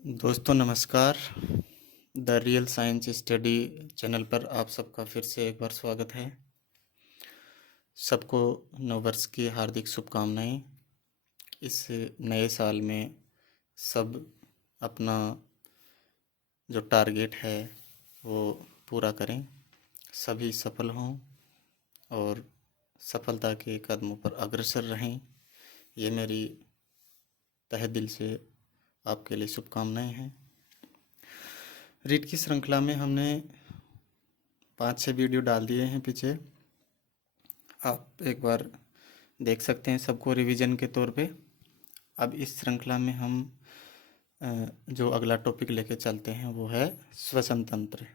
दोस्तों नमस्कार। The real science study channel पर आप सबका फिर से एक बार स्वागत है। सबको नववर्ष की हार्दिक शुभकामनाएं। इस नए साल में सब अपना जो टारगेट है वो पूरा करें, सभी सफल हों और सफलता के कदमों पर अग्रसर रहें। ये मेरी तहे दिल से आपके लिए शुभकामनाएं हैं। रीड की श्रृंखला में हमने 5-6 वीडियो डाल दिए हैं पीछे, आप एक बार देख सकते हैं सबको रिवीजन के तौर पे। अब इस श्रृंखला में हम जो अगला टॉपिक लेके चलते हैं वो है श्वसन तंत्र,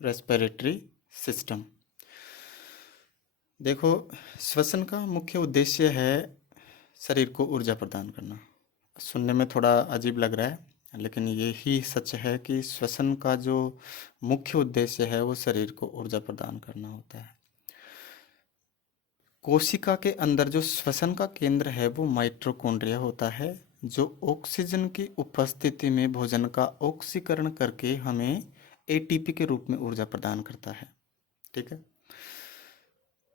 रेस्पिरेटरी सिस्टम। देखो, श्वसन का मुख्य उद्देश्य है शरीर को ऊर्जा प्रदान करना। सुनने में थोड़ा अजीब लग रहा है, लेकिन यही सच है कि श्वसन का जो मुख्य उद्देश्य है वो शरीर को ऊर्जा प्रदान करना होता है। कोशिका के अंदर जो श्वसन का केंद्र है वो माइटोकॉन्ड्रिया होता है, जो ऑक्सीजन की उपस्थिति में भोजन का ऑक्सीकरण करके हमें एटीपी के रूप में ऊर्जा प्रदान करता है। ठीक है,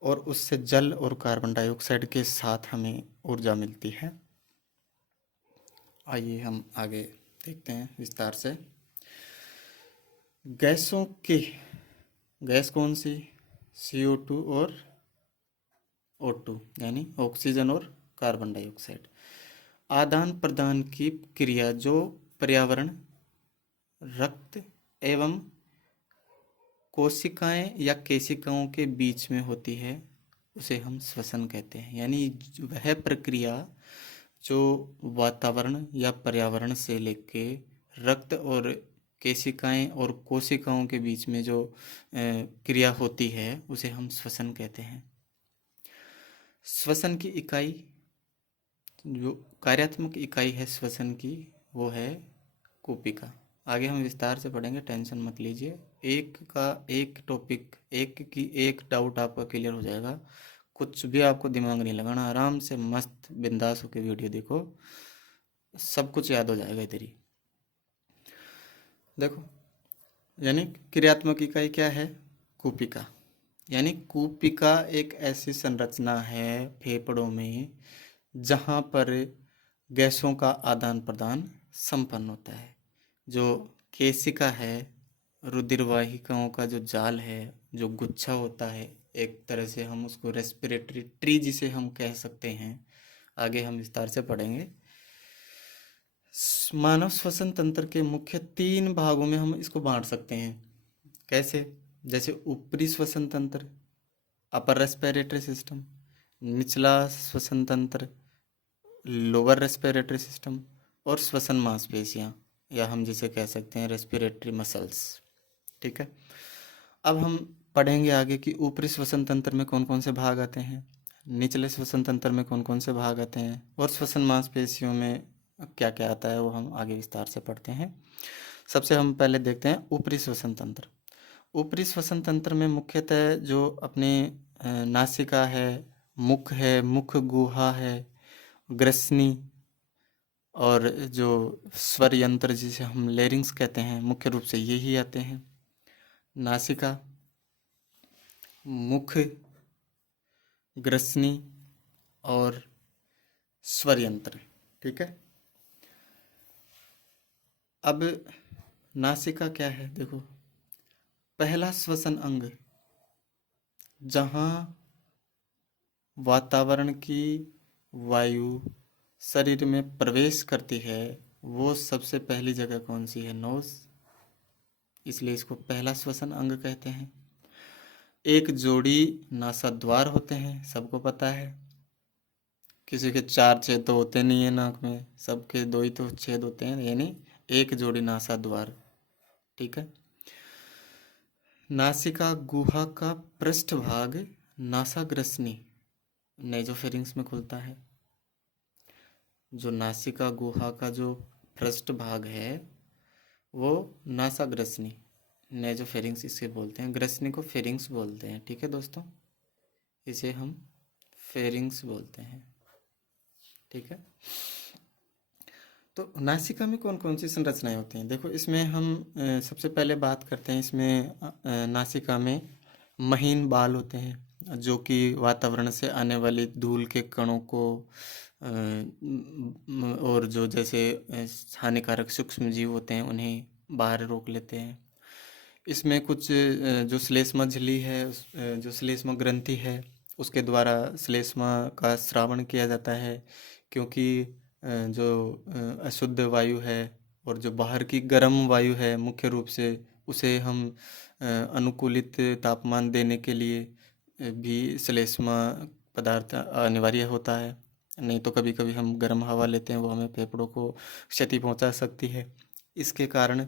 और उससे जल और कार्बन डाइऑक्साइड के साथ हमें ऊर्जा मिलती है। आइए हम आगे देखते हैं विस्तार से। गैसों की गैस कौन सी? CO2 और O2 यानी ऑक्सीजन और कार्बन डाइऑक्साइड। आदान प्रदान की क्रिया जो पर्यावरण, रक्त एवं कोशिकाएं या केशिकाओं के बीच में होती है उसे हम श्वसन कहते हैं। यानी वह प्रक्रिया जो वातावरण या पर्यावरण से लेके रक्त और केशिकाएं और कोशिकाओं के बीच में जो क्रिया होती है उसे हम श्वसन कहते हैं। श्वसन की इकाई, जो कार्यात्मक इकाई है श्वसन की, वो है कूपिका। आगे हम विस्तार से पढ़ेंगे, टेंशन मत लीजिए। एक टॉपिक, एक डाउट आपका क्लियर हो जाएगा। कुछ भी आपको दिमाग नहीं लगाना, आराम से मस्त बिंदास होकर वीडियो देखो, सब कुछ याद हो जाएगा इधर ही। देखो, यानी क्रियात्मक इकाई क्या है? कूपिका। यानी कूपिका एक ऐसी संरचना है फेफड़ों में जहाँ पर गैसों का आदान प्रदान संपन्न होता है। जो केशिका है, रुधिरवाहिकाओं का जो जाल है, जो गुच्छा होता है, एक तरह से हम उसको रेस्पिरेटरी ट्री जिसे हम कह सकते हैं, आगे हम विस्तार से पढ़ेंगे। मानव श्वसन तंत्र के मुख्य 3 भागों में हम इसको बांट सकते हैं। कैसे? जैसे ऊपरी श्वसन तंत्र, अपर रेस्पिरेटरी सिस्टम, निचला श्वसन तंत्र, लोअर रेस्पिरेटरी सिस्टम, और श्वसन मांसपेशियां, या हम जिसे कह सकते हैं रेस्पिरेटरी मसल्स। ठीक है, अब हम पढ़ेंगे आगे कि ऊपरी श्वसन तंत्र में कौन कौन से भाग आते हैं, निचले श्वसन तंत्र में कौन कौन से भाग आते हैं, और श्वसन मांसपेशियों में क्या क्या आता है, वो हम आगे विस्तार से पढ़ते हैं। सबसे हम पहले देखते हैं ऊपरी श्वसन तंत्र। ऊपरी श्वसन तंत्र में मुख्यतः जो अपने नासिका है, मुख है, मुख गुहा है, ग्रसनी, और जो स्वर यंत्र जिसे हम लेरिंग्स कहते हैं, मुख्य रूप से यही आते हैं। नासिका, मुख, ग्रसनी और स्वर यंत्र। ठीक है, अब नासिका क्या है? देखो, पहला श्वसन अंग जहाँ वातावरण की वायु शरीर में प्रवेश करती है, वो सबसे पहली जगह कौन सी है? नोज। इसलिए इसको पहला श्वसन अंग कहते हैं। एक जोड़ी नासाद्वार होते हैं, सबको पता है। किसी के 4 छेद तो होते नहीं है नाक में, सबके 2 ही तो छेद होते हैं, यानी एक जोड़ी नासाद्वार। ठीक है, नासिका गुहा का पृष्ठभाग नासाग्रसनी नेजोफेरिंक्स में खुलता है। जो नासिका गुहा का जो पृष्ठभाग है वो नासाग्रसनी नेजोफेरिंक्स इसे बोलते हैं। ग्रसनी को फेरिंग्स बोलते हैं। ठीक है दोस्तों, इसे हम फेरिंग्स बोलते हैं। ठीक है, तो नासिका में कौन कौन सी संरचनाएं होती हैं? देखो इसमें हम सबसे पहले बात करते हैं इसमें नासिका में महीन बाल होते हैं जो कि वातावरण से आने वाली धूल के कणों को और जो जैसे हानिकारक सूक्ष्म जीव होते हैं उन्हें बाहर रोक लेते हैं। इसमें कुछ जो श्लेष्मा झिल्ली है जो श्लेष्मा ग्रंथि है उसके द्वारा श्लेष्मा का स्रावण किया जाता है, क्योंकि जो अशुद्ध वायु है और जो बाहर की गर्म वायु है मुख्य रूप से उसे हम अनुकूलित तापमान देने के लिए भी श्लेष्मा पदार्थ अनिवार्य होता है। नहीं तो कभी कभी हम गर्म हवा लेते हैं वो हमें फेफड़ों को क्षति पहुंचा सकती है। इसके कारण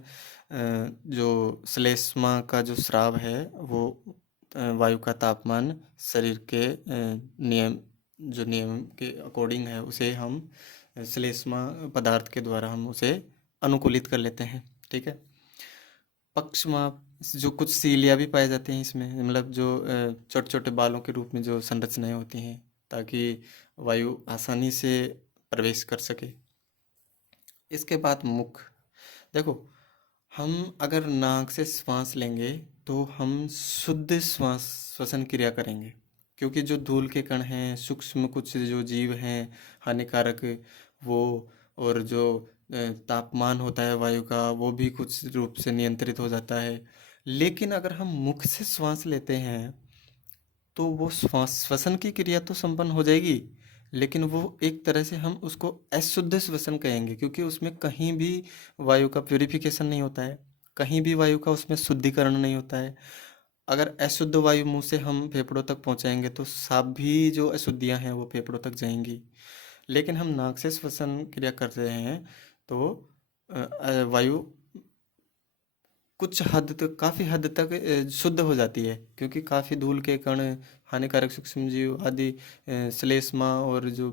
जो श्लेष्मा का जो स्राव है वो वायु का तापमान शरीर के नियम के अकॉर्डिंग है उसे हम श्लेष्मा पदार्थ के द्वारा हम उसे अनुकूलित कर लेते हैं। ठीक है। पक्षमाप जो कुछ सीलिया भी पाए जाते हैं इसमें, मतलब जो छोटे छोटे बालों के रूप में जो संरचनाएं होती हैं ताकि वायु आसानी से प्रवेश कर सके। इसके बाद मुख। देखो हम अगर नाक से श्वास लेंगे तो हम शुद्ध श्वास श्वसन क्रिया करेंगे, क्योंकि जो धूल के कण हैं सूक्ष्म कुछ जो जीव हैं हानिकारक वो, और जो तापमान होता है वायु का वो भी कुछ रूप से नियंत्रित हो जाता है। लेकिन अगर हम मुख से श्वास लेते हैं तो वो श्वास श्वसन की क्रिया तो संपन्न हो जाएगी, लेकिन वो एक तरह से हम उसको अशुद्ध श्वसन कहेंगे, क्योंकि उसमें कहीं भी वायु का प्यूरिफिकेशन नहीं होता है, कहीं भी वायु का उसमें शुद्धिकरण नहीं होता है। अगर अशुद्ध वायु मुंह से हम फेफड़ों तक पहुंचाएंगे तो सभी जो अशुद्धियां हैं वो फेफड़ों तक जाएंगी। लेकिन हम नाक से श्वसन क्रिया कर रहे हैं तो वायु कुछ हद तक, काफ़ी हद तक शुद्ध हो जाती है, क्योंकि काफ़ी धूल के कण हानिकारक सूक्ष्म जीव आदि श्लेष्मा और जो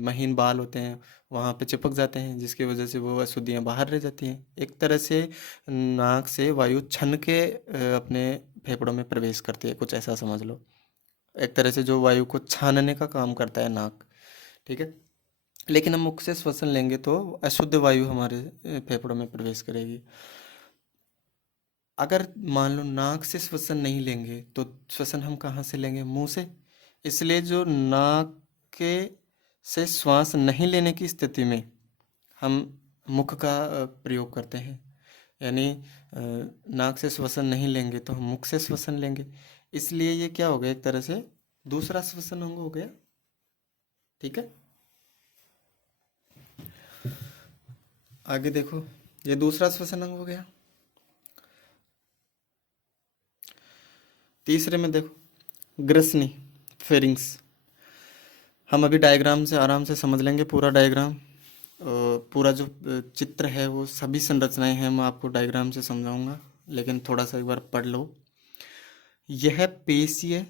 महीन बाल होते हैं वहाँ पे चिपक जाते हैं, जिसकी वजह से वो अशुद्धियाँ बाहर रह जाती हैं। एक तरह से नाक से वायु छन के अपने फेफड़ों में प्रवेश करती है, कुछ ऐसा समझ लो। एक तरह से जो वायु को छानने का काम करता है नाक। ठीक है। लेकिन हम मुख से श्वसन लेंगे तो अशुद्ध वायु हमारे फेफड़ों में प्रवेश करेगी। अगर मान लो नाक से श्वसन नहीं लेंगे तो श्वसन हम कहाँ से लेंगे? मुंह से। इसलिए जो नाक के से श्वास नहीं लेने की स्थिति में हम मुख का प्रयोग करते हैं, यानी नाक से श्वसन नहीं लेंगे तो हम मुख से श्वसन लेंगे। इसलिए ये क्या हो गया, एक तरह से दूसरा श्वसन अंग हो गया। ठीक है। आगे देखो, ये दूसरा श्वसन अंग हो गया। तीसरे में देखो ग्रसनी, फेरिंग्स। हम अभी डायग्राम से आराम से समझ लेंगे पूरा डायग्राम। पूरा जो चित्र है वो सभी संरचनाएं हैं मैं आपको डायग्राम से समझाऊंगा, लेकिन थोड़ा सा एक बार पढ़ लो। यह पेशीय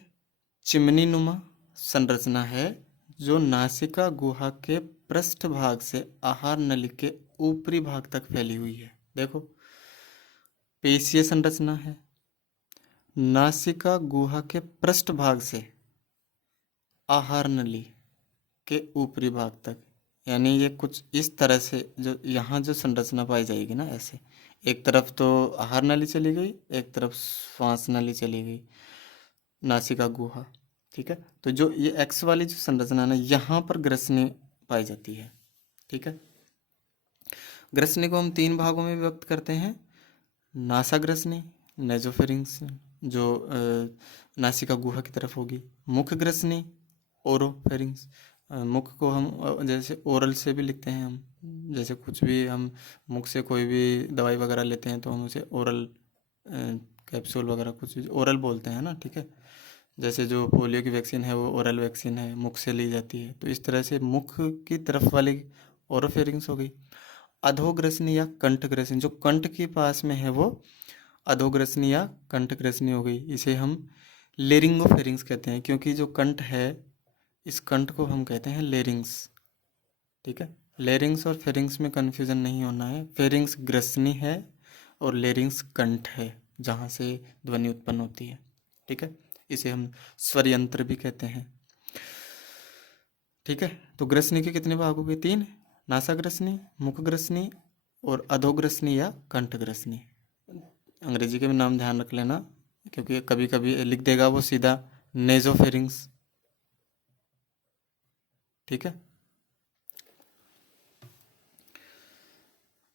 चिमनी नुमा संरचना है जो नासिका गुहा के पृष्ठ भाग से आहार नली के ऊपरी भाग तक फैली हुई है। देखो पेशीय संरचना है, नासिका गुहा के पृष्ठ भाग से आहार नली के ऊपरी भाग तक, यानी ये कुछ इस तरह से जो यहाँ जो संरचना पाई जाएगी ना, ऐसे एक तरफ तो आहार नली चली गई, एक तरफ श्वास नली चली गई, नासिका गुहा। ठीक है। तो जो ये एक्स वाली जो संरचना है ना, यहाँ पर ग्रसनी पाई जाती है। ठीक है। ग्रसनी को हम तीन भागों में विभक्त करते हैं। नासाग्रसनी, नेजोफेरिंग्स जो नासिका गुहा की तरफ होगी। मुख ग्रसनी, ओरोफेरिंग्स। मुख को हम जैसे ओरल से भी लिखते हैं हम, जैसे कुछ भी हम मुख से कोई भी दवाई वगैरह लेते हैं तो हम उसे ओरल कैप्सूल वगैरह कुछ ओरल बोलते हैं ना। ठीक है। जैसे जो पोलियो की वैक्सीन है वो ओरल वैक्सीन है, मुख से ली जाती है। तो इस तरह से मुख की तरफ वाली ओरोफेरिंग्स हो गई। अधोग्रसनी या कंठग्रसनी, जो कंठ के पास में है वो अधोग्रसनी या कंठग्रसनी हो गई। इसे हम लेरिंगोफेरिंग्स कहते हैं, क्योंकि जो कंठ है इस कंठ को हम कहते हैं लेरिंग्स। ठीक है। लेरिंग्स और फेरिंग्स में कन्फ्यूजन नहीं होना है। फेरिंग्स ग्रसनी है और लेरिंग्स कंठ है जहाँ से ध्वनि उत्पन्न होती है। ठीक है। इसे हम स्वर यंत्र भी कहते हैं। ठीक है। तो ग्रसनी के कितने भाग हो गए? तीन। नासाग्रसनी, मुखग्रसनी और अधोग्रसनी या कंठग्रसनी। अंग्रेजी के भी नाम ध्यान रख लेना, क्योंकि कभी कभी लिख देगा वो सीधा नेजोफेरिंग्स। ठीक है,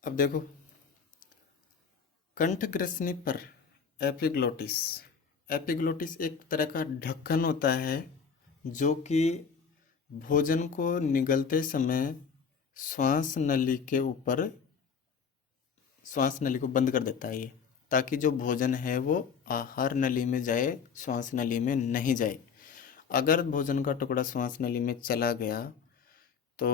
अब देखो कंठग्रसनी पर एपिग्लोटिस। एपिग्लोटिस एक तरह का ढक्कन होता है जो कि भोजन को निगलते समय श्वास नली के ऊपर, श्वास नली को बंद कर देता है ये, ताकि जो भोजन है वो आहार नली में जाए, श्वास नली में नहीं जाए। अगर भोजन का टुकड़ा श्वास नली में चला गया तो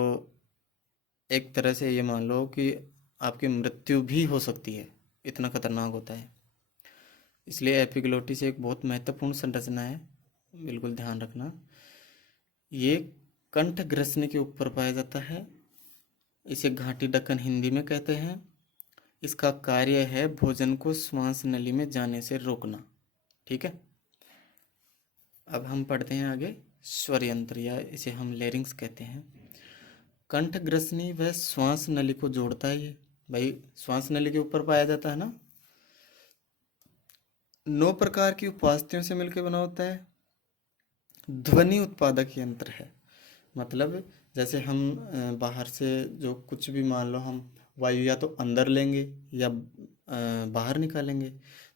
एक तरह से ये मान लो कि आपकी मृत्यु भी हो सकती है, इतना खतरनाक होता है। इसलिए एपिग्लोटिस एक बहुत महत्वपूर्ण संरचना है, बिल्कुल ध्यान रखना। ये कंठ ग्रसनी के ऊपर पाया जाता है, इसे घाटी ढक्कन हिंदी में कहते हैं। इसका कार्य है भोजन को श्वास नली में जाने से रोकना। ठीक है, अब हम पढ़ते हैं आगे स्वर यंत्र, या इसे हम लेरिंग्स कहते हैं। कंठ ग्रसनी वह श्वास नली को जोड़ता है। ये भाई श्वास नली के ऊपर पाया जाता है ना। 9 प्रकार की उपास्थियों से मिलकर बना होता है। ध्वनि उत्पादक यंत्र है, मतलब जैसे हम बाहर से जो कुछ भी मान लो हम वायु या तो अंदर लेंगे या बाहर निकालेंगे,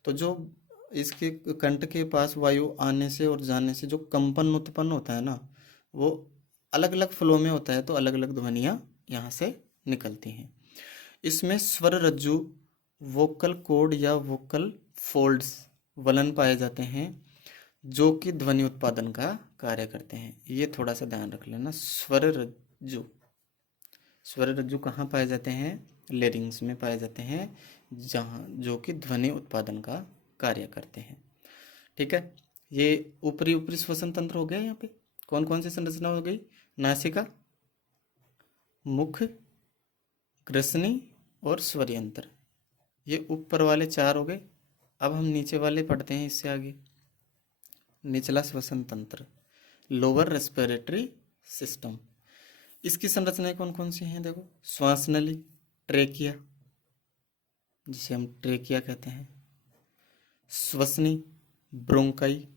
तो जो इसके कंठ के पास वायु आने से और जाने से जो कंपन उत्पन्न होता है ना, वो अलग अलग फ्लो में होता है, तो अलग अलग ध्वनियाँ यहाँ से निकलती हैं। इसमें स्वर रज्जु, वोकल कॉर्ड या वोकल फोल्ड्स वलन पाए जाते हैं जो कि ध्वनि उत्पादन का कार्य करते हैं। ये थोड़ा सा ध्यान रख लेना। स्वर रज्जु, स्वर रज्जु कहाँ पाए जाते हैं? लेरिंग्स में पाए जाते हैं, जहाँ जो कि ध्वनि उत्पादन का कार्य करते हैं। ठीक है, ये ऊपरी ऊपरी श्वसन तंत्र हो गया। यहाँ पे कौन कौन सी संरचना हो गई? नासिका, मुख, ग्रसनी और स्वर यंत्र, ये ऊपर वाले 4 हो गए। अब हम नीचे वाले पढ़ते हैं इससे आगे। निचला श्वसन तंत्र, लोअर रेस्पिरेटरी सिस्टम। इसकी संरचनाएं कौन कौन सी हैं? देखो, श्वास नली, ट्रेकिया जिसे हम ट्रेकिया कहते हैं, श्वसनी, ब्रोंकाई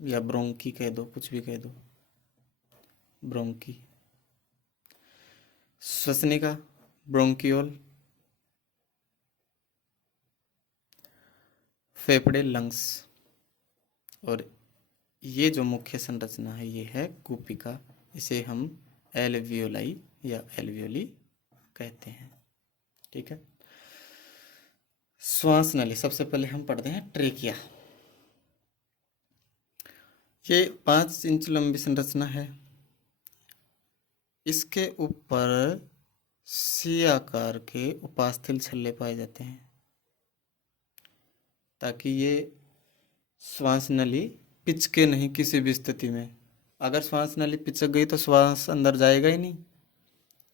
या ब्रोंकी कह दो, कुछ भी कह दो, ब्रोंकी। श्वसनिका, ब्रोंकियोल, फेफड़े, लंग्स। और ये जो मुख्य संरचना है ये है कूपिका, इसे हम एल्वियोलाई या एल्वियोली कहते हैं। ठीक है, श्वास नली सबसे पहले हम पढ़ते हैं ट्रेकिया। ये 5 इंच लंबी संरचना है। इसके ऊपर सी आकार के उपास्थल छल्ले पाए जाते हैं ताकि ये श्वास नली पिचके नहीं किसी भी स्थिति में। अगर श्वास नली पिचक गई तो श्वास अंदर जाएगा ही नहीं,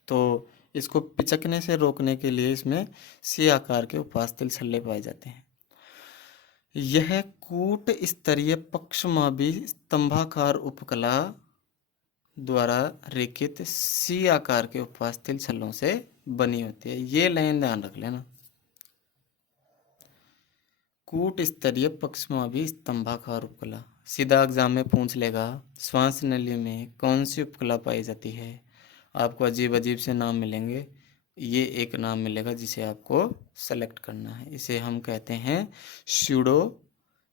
तो इसको पिचकने से रोकने के लिए इसमें सी आकार के उपास्थल छल्ले पाए जाते हैं। यह कूट स्तरीय पक्षमाभी स्तंभाकार उपकला द्वारा रेखित सी आकार के उपास्थल छल्लों से बनी होती है। ये लाइन ध्यान रख लेना। कूट स्तरीय पक्षमाभी स्तंभाकार उपकला, सीधा एग्जाम में पूछ लेगा श्वास नली में कौन सी उपकला पाई जाती है। आपको अजीब अजीब से नाम मिलेंगे, ये एक नाम मिलेगा जिसे आपको सेलेक्ट करना है। इसे हम कहते हैं pseudo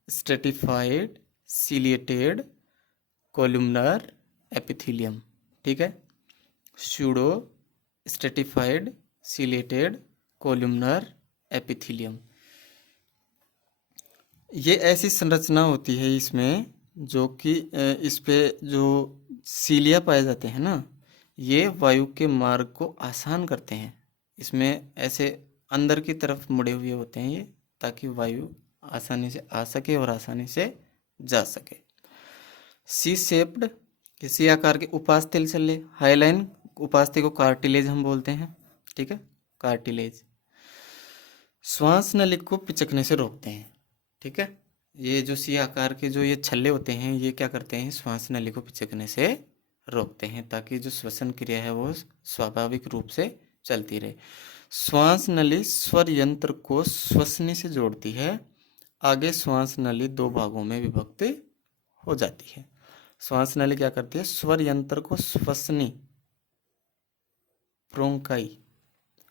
stratified ciliated columnar epithelium. ठीक है, pseudo stratified ciliated columnar epithelium. ये ऐसी संरचना होती है इसमें जो कि इस पे जो सीलिया पाए जाते हैं ना, ये वायु के मार्ग को आसान करते हैं। इसमें ऐसे अंदर की तरफ मुड़े हुए होते हैं ये, ताकि वायु आसानी से आ सके और आसानी से जा सके। सी शेप्ड, इसी आकार के उपास्थल छल्ले, हाईलाइन उपास्थि को कार्टिलेज हम बोलते हैं। ठीक है, कार्टिलेज श्वास नली को पिचकने से रोकते हैं। ठीक है, ये जो सी आकार के जो ये छल्ले होते हैं ये क्या करते हैं? श्वास नली को पिचकने से रोकते हैं ताकि जो श्वसन क्रिया है वो स्वाभाविक रूप से चलती रहे। श्वास नली स्वर यंत्र को श्वसनी से जोड़ती है। आगे श्वास नली दो भागों में विभक्त हो जाती है। श्वास नली क्या करती है? स्वर यंत्र को श्वसनी, ब्रोंकाई,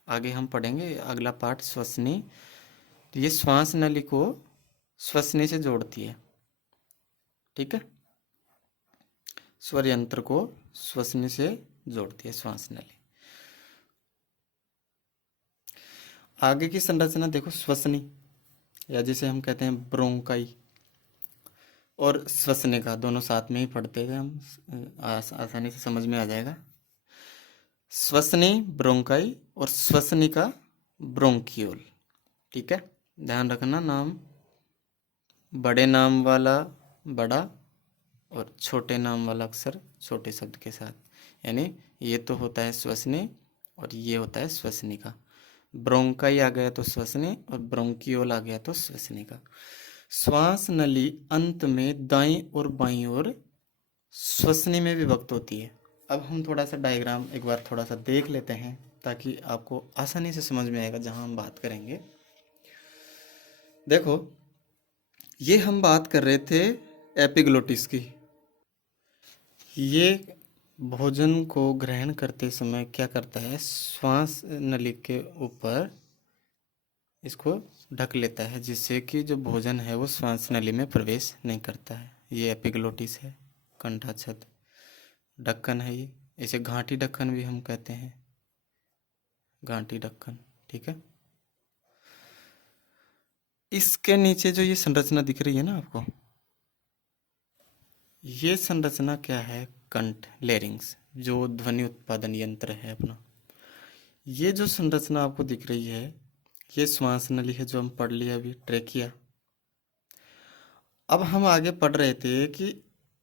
आगे हम पढ़ेंगे अगला पाठ श्वसनी। तो ये श्वास नली को श्वसनी से जोड़ती है, ठीक है। स्वर यंत्र को श्वसनी से जोड़ती है श्वास नली। आगे की संरचना देखो, श्वसनी या जिसे हम कहते हैं ब्रोंकाई और श्वसनिका, दोनों साथ में ही पढ़ते हुए हम आसानी से समझ में आ जाएगा। श्वसनी ब्रोंकाई और श्वसनिका ब्रोंकियोल, ठीक है। ध्यान रखना, नाम बड़े नाम वाला बड़ा और छोटे नाम वाला अक्षर छोटे शब्द के साथ, यानी ये तो होता है श्वसनी और ये होता है श्वसनिका। ब्रोंकाई आ गया तो श्वसनी और ब्रोंकियोल आ गया तो श्वसनिका। श्वास नली अंत में दाईं और बाईं ओर श्वसनी में विभक्त होती है। अब हम थोड़ा सा डायग्राम एक बार थोड़ा सा देख लेते हैं ताकि आपको आसानी से समझ में आएगा जहां हम बात करेंगे। देखो, ये हम बात कर रहे थे एपिग्लोटिस की। ये भोजन को ग्रहण करते समय क्या करता है? श्वास नली के ऊपर इसको ढक लेता है, जिससे कि जो भोजन है वो श्वास नली में प्रवेश नहीं करता है। ये एपिग्लोटिस है, कंठाच्छद ढक्कन है ये। इसे घाटी ढक्कन भी हम कहते हैं, घाटी ढक्कन, ठीक है। इसके नीचे जो ये संरचना दिख रही है ना आपको, ये संरचना क्या है? कंठ, लेरिंग्स, जो ध्वनि उत्पादन यंत्र है अपना। ये जो संरचना आपको दिख रही है, ये श्वास नली है जो हम पढ़ लिया अभी, ट्रेकिया। अब हम आगे पढ़ रहे थे कि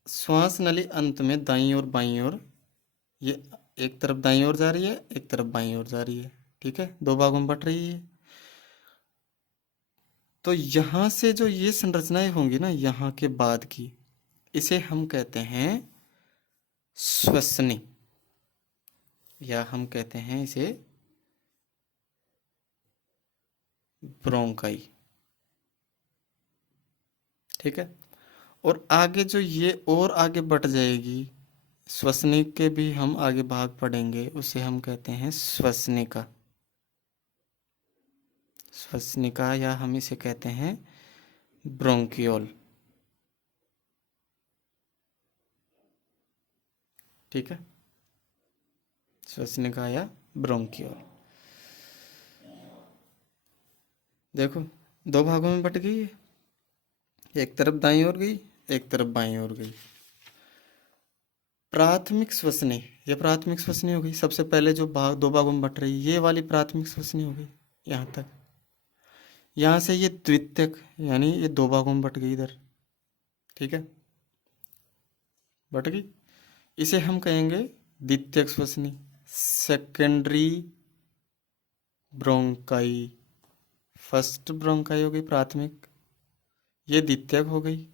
श्वास नली अंत में दाईं और बाईं ओर, ये एक तरफ दाईं ओर जा रही है, एक तरफ बाईं ओर जा रही है, ठीक है, दो भागों में बट रही है। तो यहाँ से जो ये संरचनाएं होंगी ना, यहाँ के बाद की, इसे हम कहते हैं श्वसनी, या हम कहते हैं इसे ब्रोंकाई, ठीक है। और आगे जो ये और आगे बढ़ जाएगी, श्वसनी के भी हम आगे भाग पढ़ेंगे, उसे हम कहते हैं श्वसनिका, श्वसनिका, या हम इसे कहते हैं ब्रोंकियोल, ठीक है, श्वसनिका या ब्रोंकियोल। देखो, दो भागों में बट गई है, एक तरफ दाईं ओर गई, एक तरफ बाईं ओर गई। प्राथमिक श्वसनी, ये प्राथमिक श्वसनी हो गई। सबसे पहले जो भाग दो भागों में बट रही, ये वाली प्राथमिक श्वसनी हो गई यहाँ तक। यहाँ से ये द्वितीयक, यानी ये दो भागों में बट गई इधर, ठीक है, बट गई। इसे हम कहेंगे द्वितीयक श्वसनी, सेकेंडरी ब्रोंकाई। फर्स्ट ब्रोंकाई हो गई प्राथमिक, ये द्वितीयक हो गई।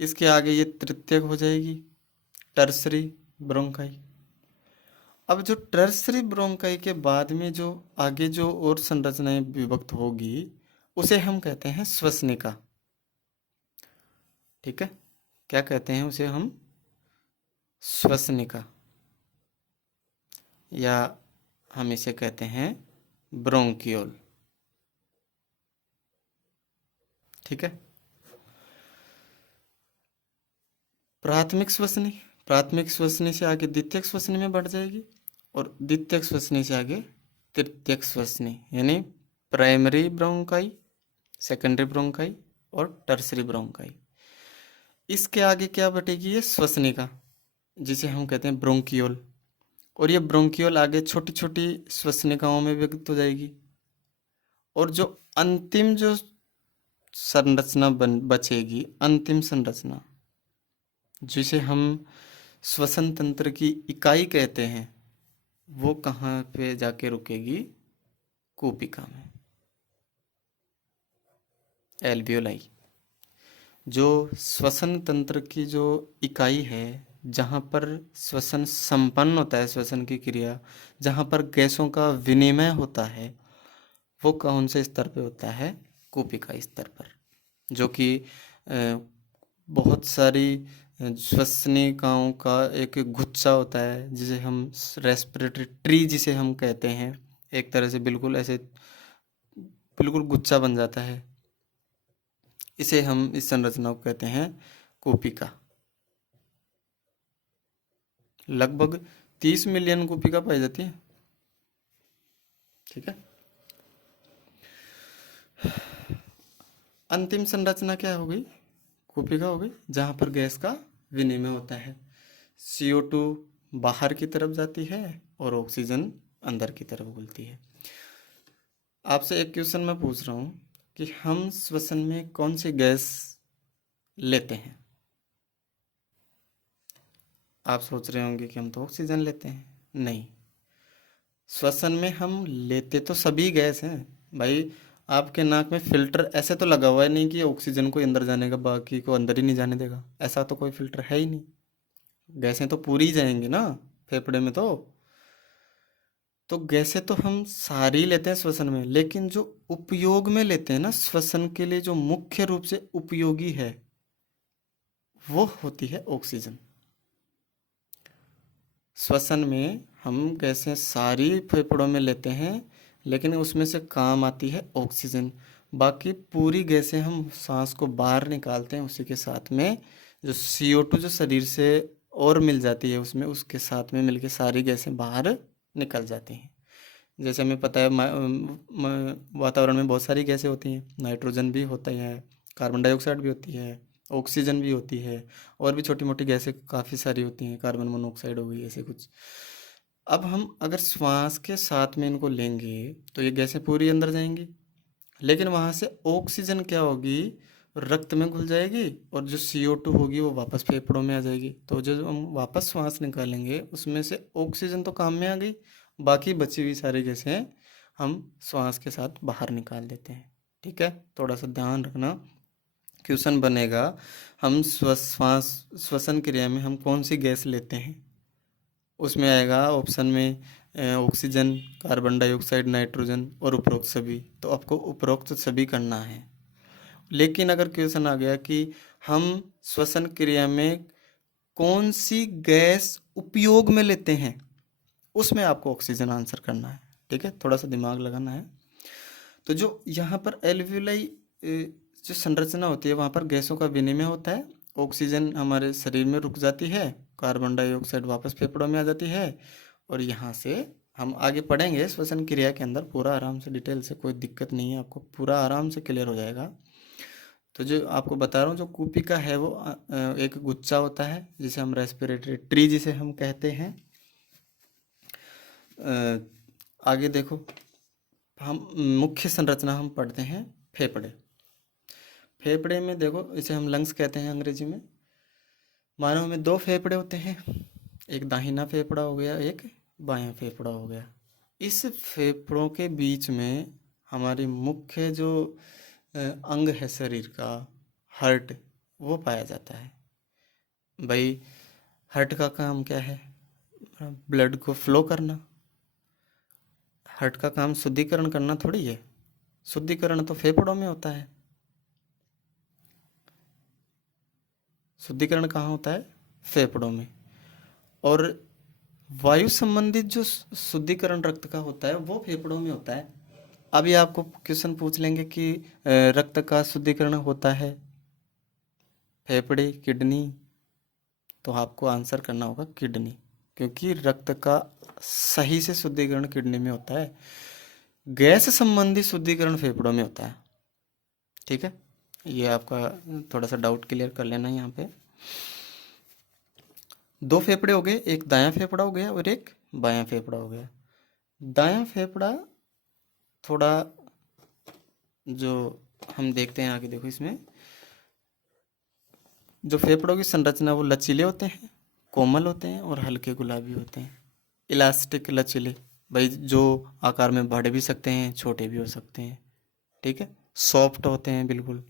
इसके आगे ये तृतीयक हो जाएगी, टर्सरी ब्रोंकाई। अब जो टर्सरी ब्रोंकाई के बाद में जो आगे जो और संरचनाएं विभक्त होगी, उसे हम कहते हैं श्वसनिका, ठीक है। क्या कहते हैं उसे हम? श्वसनिका, या हम इसे कहते हैं ब्रोंकियोल, ठीक है। प्राथमिक श्वसनी, प्राथमिक श्वसनी से आगे द्वितीयक श्वसनी में बढ़ जाएगी, और द्वितीयक श्वसनी से आगे तृतीयक श्वसनी, यानी प्राइमरी ब्रोंकाई, सेकेंडरी ब्रोंकाई और टर्सरी ब्रोंकाई। इसके आगे क्या बटेगी? ये श्वसनिका, जिसे हम कहते हैं ब्रोंकियोल। और ये ब्रोंकियोल आगे छोटी छोटी श्वसनिकाओं में विभक्त हो जाएगी। और जो अंतिम जो संरचना बचेगी, अंतिम संरचना, जिसे हम श्वसन तंत्र की इकाई कहते हैं, वो कहाँ पे जाके रुकेगी? कूपिका में, एल्वियोलाई। जो श्वसन तंत्र की जो इकाई है, जहाँ पर श्वसन संपन्न होता है, श्वसन की क्रिया, जहाँ पर गैसों का विनिमय होता है, वो कौन से स्तर पे होता है? कूपिका स्तर पर, जो कि बहुत सारी श्वसनिकाओं का एक गुच्छा होता है, जिसे हम रेस्पिरेटरी ट्री जिसे हम कहते हैं। एक तरह से बिल्कुल ऐसे बिल्कुल गुच्छा बन जाता है, इसे हम इस संरचना को कहते हैं कूपिका। लगभग 30 मिलियन कूपिका पाई जाती है। ठीक है। अंतिम संरचना क्या हो गई? कूपिका हो गई, जहाँ पर गैस का विनिमय होता है। CO2 बाहर की तरफ जाती है और ऑक्सीजन अंदर की तरफ घुलती है। आपसे एक क्वेश्चन मैं पूछ रहा हूँ कि हम श्वसन में कौन सी गैस लेते हैं? आप सोच रहे होंगे कि हम तो ऑक्सीजन लेते हैं। नहीं, श्वसन में हम लेते तो सभी गैस हैं भाई। आपके नाक में फिल्टर ऐसे तो लगा हुआ है नहीं कि ऑक्सीजन को अंदर जाने का बाकी को अंदर ही नहीं जाने देगा, ऐसा तो कोई फिल्टर है ही नहीं। गैसें तो पूरी ही जाएंगी ना फेफड़े में। तो गैसें तो हम सारी लेते हैं श्वसन में, लेकिन जो उपयोग में लेते हैं ना श्वसन के लिए, जो मुख्य रूप से उपयोगी है, वो होती है ऑक्सीजन। श्वसन में हम गैसें सारी फेफड़ों में लेते हैं, लेकिन उसमें से काम आती है ऑक्सीजन। बाकी पूरी गैसें हम सांस को बाहर निकालते हैं, उसी के साथ में जो CO2 जो शरीर से और मिल जाती है उसमें, उसके साथ में मिलके सारी गैसें बाहर निकल जाती हैं। जैसे हमें पता है वातावरण में बहुत सारी गैसें होती हैं। नाइट्रोजन भी होता है, कार्बन डाइऑक्साइड भी होती है, ऑक्सीजन भी होती है, और भी छोटी मोटी गैसें काफ़ी सारी होती हैं, कार्बन मोनोऑक्साइड हो गई, ऐसे कुछ। अब हम अगर श्वास के साथ में इनको लेंगे तो ये गैसें पूरी अंदर जाएंगी, लेकिन वहाँ से ऑक्सीजन क्या होगी? रक्त में घुल जाएगी, और जो CO2 होगी वो वापस फेफड़ों में आ जाएगी। तो जो हम वापस श्वास निकालेंगे उसमें से ऑक्सीजन तो काम में आ गई, बाकी बची हुई सारी गैसें हम श्वास के साथ बाहर निकाल देते हैं। ठीक है, थोड़ा सा ध्यान रखना। क्वेश्चन बनेगा हम श्वसन क्रिया में हम कौन सी गैस लेते हैं, उसमें आएगा ऑप्शन में ऑक्सीजन, कार्बन डाइऑक्साइड, नाइट्रोजन और उपरोक्त सभी। तो आपको उपरोक्त सभी करना है। लेकिन अगर क्वेश्चन आ गया कि हम श्वसन क्रिया में कौन सी गैस उपयोग में लेते हैं, उसमें आपको ऑक्सीजन आंसर करना है। ठीक है, थोड़ा सा दिमाग लगाना है। तो जो यहाँ पर एल्वियोलाई जो संरचना होती है, वहाँ पर गैसों का विनिमय होता है। ऑक्सीजन हमारे शरीर में रुक जाती है, कार्बन डाइऑक्साइड वापस फेफड़ों में आ जाती है, और यहाँ से हम आगे पढ़ेंगे श्वसन क्रिया के अंदर पूरा आराम से, डिटेल से, कोई दिक्कत नहीं है, आपको पूरा आराम से क्लियर हो जाएगा। तो जो आपको बता रहा हूँ, जो कूपिका है वो एक गुच्छा होता है, जिसे हम रेस्पिरेटरी ट्री जिसे हम कहते हैं। आगे देखो, हम मुख्य संरचना हम पढ़ते हैं फेफड़े। फेफड़े में देखो, इसे हम लंग्स कहते हैं अंग्रेजी में। मानव में 2 फेफड़े होते हैं, एक दाहिना फेफड़ा हो गया, एक बायां फेफड़ा हो गया। इस फेफड़ों के बीच में हमारी मुख्य जो अंग है शरीर का, हार्ट, वो पाया जाता है। भाई हार्ट का काम क्या है? ब्लड को फ्लो करना। हार्ट का काम शुद्धिकरण करना थोड़ी है, शुद्धिकरण तो फेफड़ों में होता है। शुद्धिकरण कहाँ होता है? फेफड़ों में। और वायु संबंधित जो शुद्धिकरण रक्त का होता है वो फेफड़ों में होता है। अभी आपको क्वेश्चन पूछ लेंगे कि रक्त का शुद्धिकरण होता है फेफड़े, किडनी, तो आपको आंसर करना होगा किडनी, क्योंकि रक्त का सही से शुद्धिकरण किडनी में होता है। गैस संबंधी शुद्धिकरण फेफड़ों में होता है। ठीक है, ये आपका थोड़ा सा डाउट क्लियर कर लेना। यहाँ पे 2 फेफड़े हो गए, एक दायां फेफड़ा हो गया और एक बायां फेफड़ा हो गया। दायां फेफड़ा थोड़ा, जो हम देखते हैं आगे देखो, इसमें जो फेफड़ों की संरचना वो लचीले होते हैं, कोमल होते हैं और हल्के गुलाबी होते हैं। इलास्टिक, लचीले, भाई जो आकार में बढ़ भी सकते हैं, छोटे भी हो सकते हैं। ठीक है, सॉफ्ट होते हैं बिल्कुल।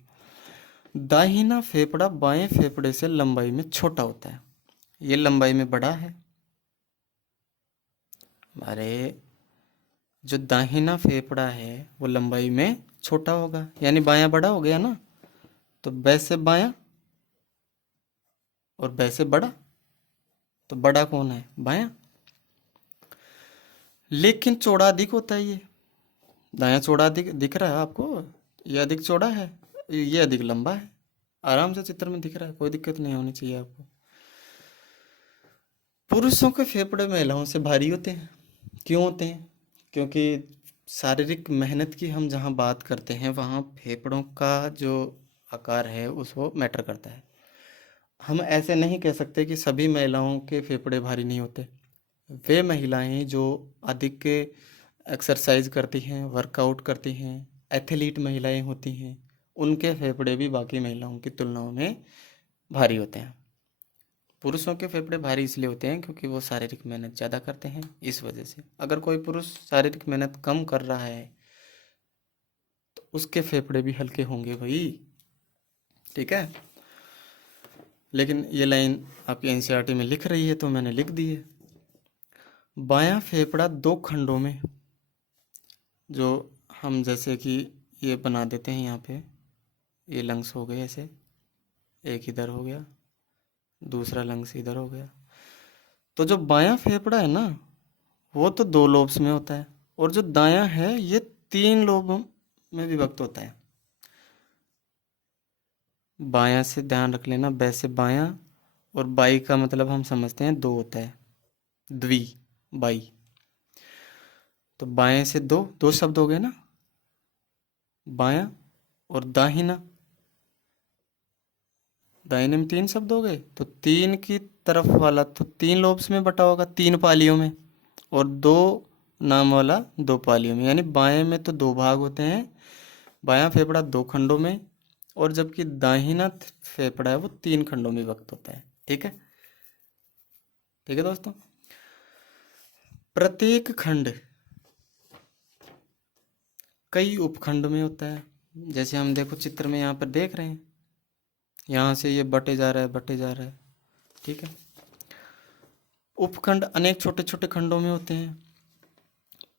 दाहिना फेफड़ा बाएं फेफड़े से लंबाई में छोटा होता है। ये लंबाई में बड़ा है। अरे जो दाहिना फेफड़ा है वो लंबाई में छोटा होगा, यानी बायां बड़ा हो गया ना। तो वैसे बायां और वैसे बड़ा, तो बड़ा कौन है? बायां। लेकिन चौड़ा अधिक होता है ये। दायां चौड़ा अधिक दिख रहा है आपको, ये अधिक चौड़ा है, ये अधिक लंबा है। आराम से चित्र में दिख रहा है, कोई दिक्कत नहीं होनी चाहिए आपको। पुरुषों के फेफड़े महिलाओं से भारी होते हैं। क्यों होते हैं? क्योंकि शारीरिक मेहनत की हम जहाँ बात करते हैं वहाँ फेफड़ों का जो आकार है उसको मैटर करता है। हम ऐसे नहीं कह सकते कि सभी महिलाओं के फेफड़े भारी नहीं होते। वे महिलाएं जो अधिक एक्सरसाइज करती हैं, वर्कआउट करती हैं, एथलीट महिलाएं होती हैं, उनके फेफड़े भी बाकी महिलाओं की तुलनाओं में भारी होते हैं। पुरुषों के फेफड़े भारी इसलिए होते हैं क्योंकि वो शारीरिक मेहनत ज़्यादा करते हैं, इस वजह से। अगर कोई पुरुष शारीरिक मेहनत कम कर रहा है तो उसके फेफड़े भी हल्के होंगे भाई, ठीक है। लेकिन ये लाइन आपकी एनसीईआरटी में लिख रही है तो मैंने लिख दी है। बायां फेफड़ा दो खंडों में, जो हम जैसे कि ये बना देते हैं यहाँ पे, ये लंग्स हो गए ऐसे, एक इधर हो गया, दूसरा लंग्स इधर हो गया। तो जो बायां फेफड़ा है ना वो तो दो लोब्स में होता है, और जो दायां है ये तीन लोबों में विभक्त होता है। बायां से ध्यान रख लेना, वैसे बायां, और बाई का मतलब हम समझते हैं दो होता है, द्वि बाई। तो बाएं से दो, दो शब्द हो गए ना, बायां और दाहिना, दाहिने में तीन शब्द हो गए। तो तीन की तरफ वाला तो तीन लोब्स में बटा होगा, तीन पालियों में, और दो नाम वाला दो पालियों में, यानी बाएं में तो दो भाग होते हैं, बायां फेफड़ा दो खंडों में, और जबकि दाहिना फेफड़ा है वो तीन खंडों में विभक्त होता है। ठीक है, ठीक है दोस्तों। प्रत्येक खंड कई उपखंड में होता है। जैसे हम देखो चित्र में यहाँ पर देख रहे हैं, यहाँ से ये बटे जा रहा है, बटे जा रहा है, ठीक है। उपखंड अनेक छोटे छोटे खंडों में होते हैं।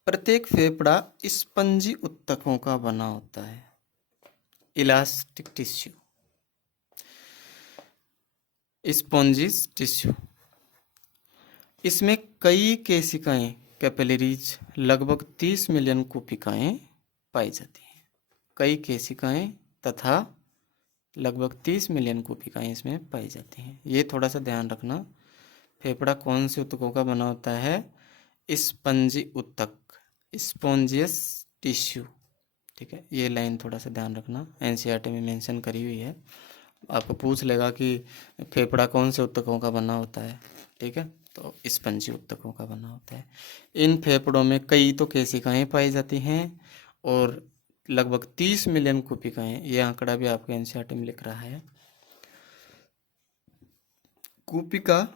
प्रत्येक फेफड़ा स्पंजी उत्तकों का बना होता है, इलास्टिक टिश्यू, स्पॉन्जिस टिश्यू। इसमें कई केशिकाएं, कैपिलरीज, लगभग 30 मिलियन कोशिकाएं पाई जाती हैं। कई केशिकाएं तथा लगभग 30 मिलियन कोशिकाएं इसमें पाई जाती हैं। ये थोड़ा सा ध्यान रखना, फेफड़ा कौन से ऊतकों का बना होता है? स्पंजी ऊतक, स्पॉन्जियस टिश्यू, ठीक है। ये लाइन थोड़ा सा ध्यान रखना, एनसीईआरटी में मेंशन करी हुई है। आपको पूछ लेगा कि फेफड़ा कौन से ऊतकों का बना होता है, ठीक है, तो स्पंजी ऊतकों का बना होता है। इन फेफड़ों में कई तो केशिकाएं पाई जाती हैं और लगभग 30 मिलियन कोशिकाएं, ये आंकड़ा भी आपके एनसीईआरटी में लिख रहा है। कोशिका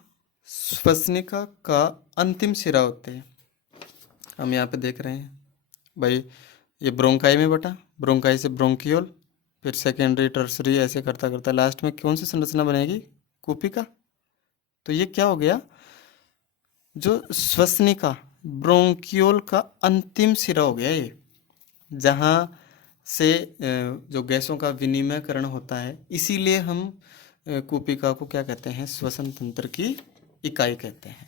श्वसनिका का अंतिम सिरा होते हैं। हम यहाँ पे देख रहे हैं भाई, ये ब्रोंकाई में बटा, ब्रोंकाई से ब्रोंकियोल, फिर सेकेंडरी, टर्सरी, ऐसे करता करता लास्ट में कौन सी संरचना बनेगी? कोशिका। तो ये क्या हो गया? जो श्वसनिका, ब्रोंकियोल का अंतिम सिरा हो गया ये, जहाँ से जो गैसों का विनिमयकरण होता है। इसीलिए हम कोशिका को क्या कहते हैं? श्वसन तंत्र की इकाई कहते हैं,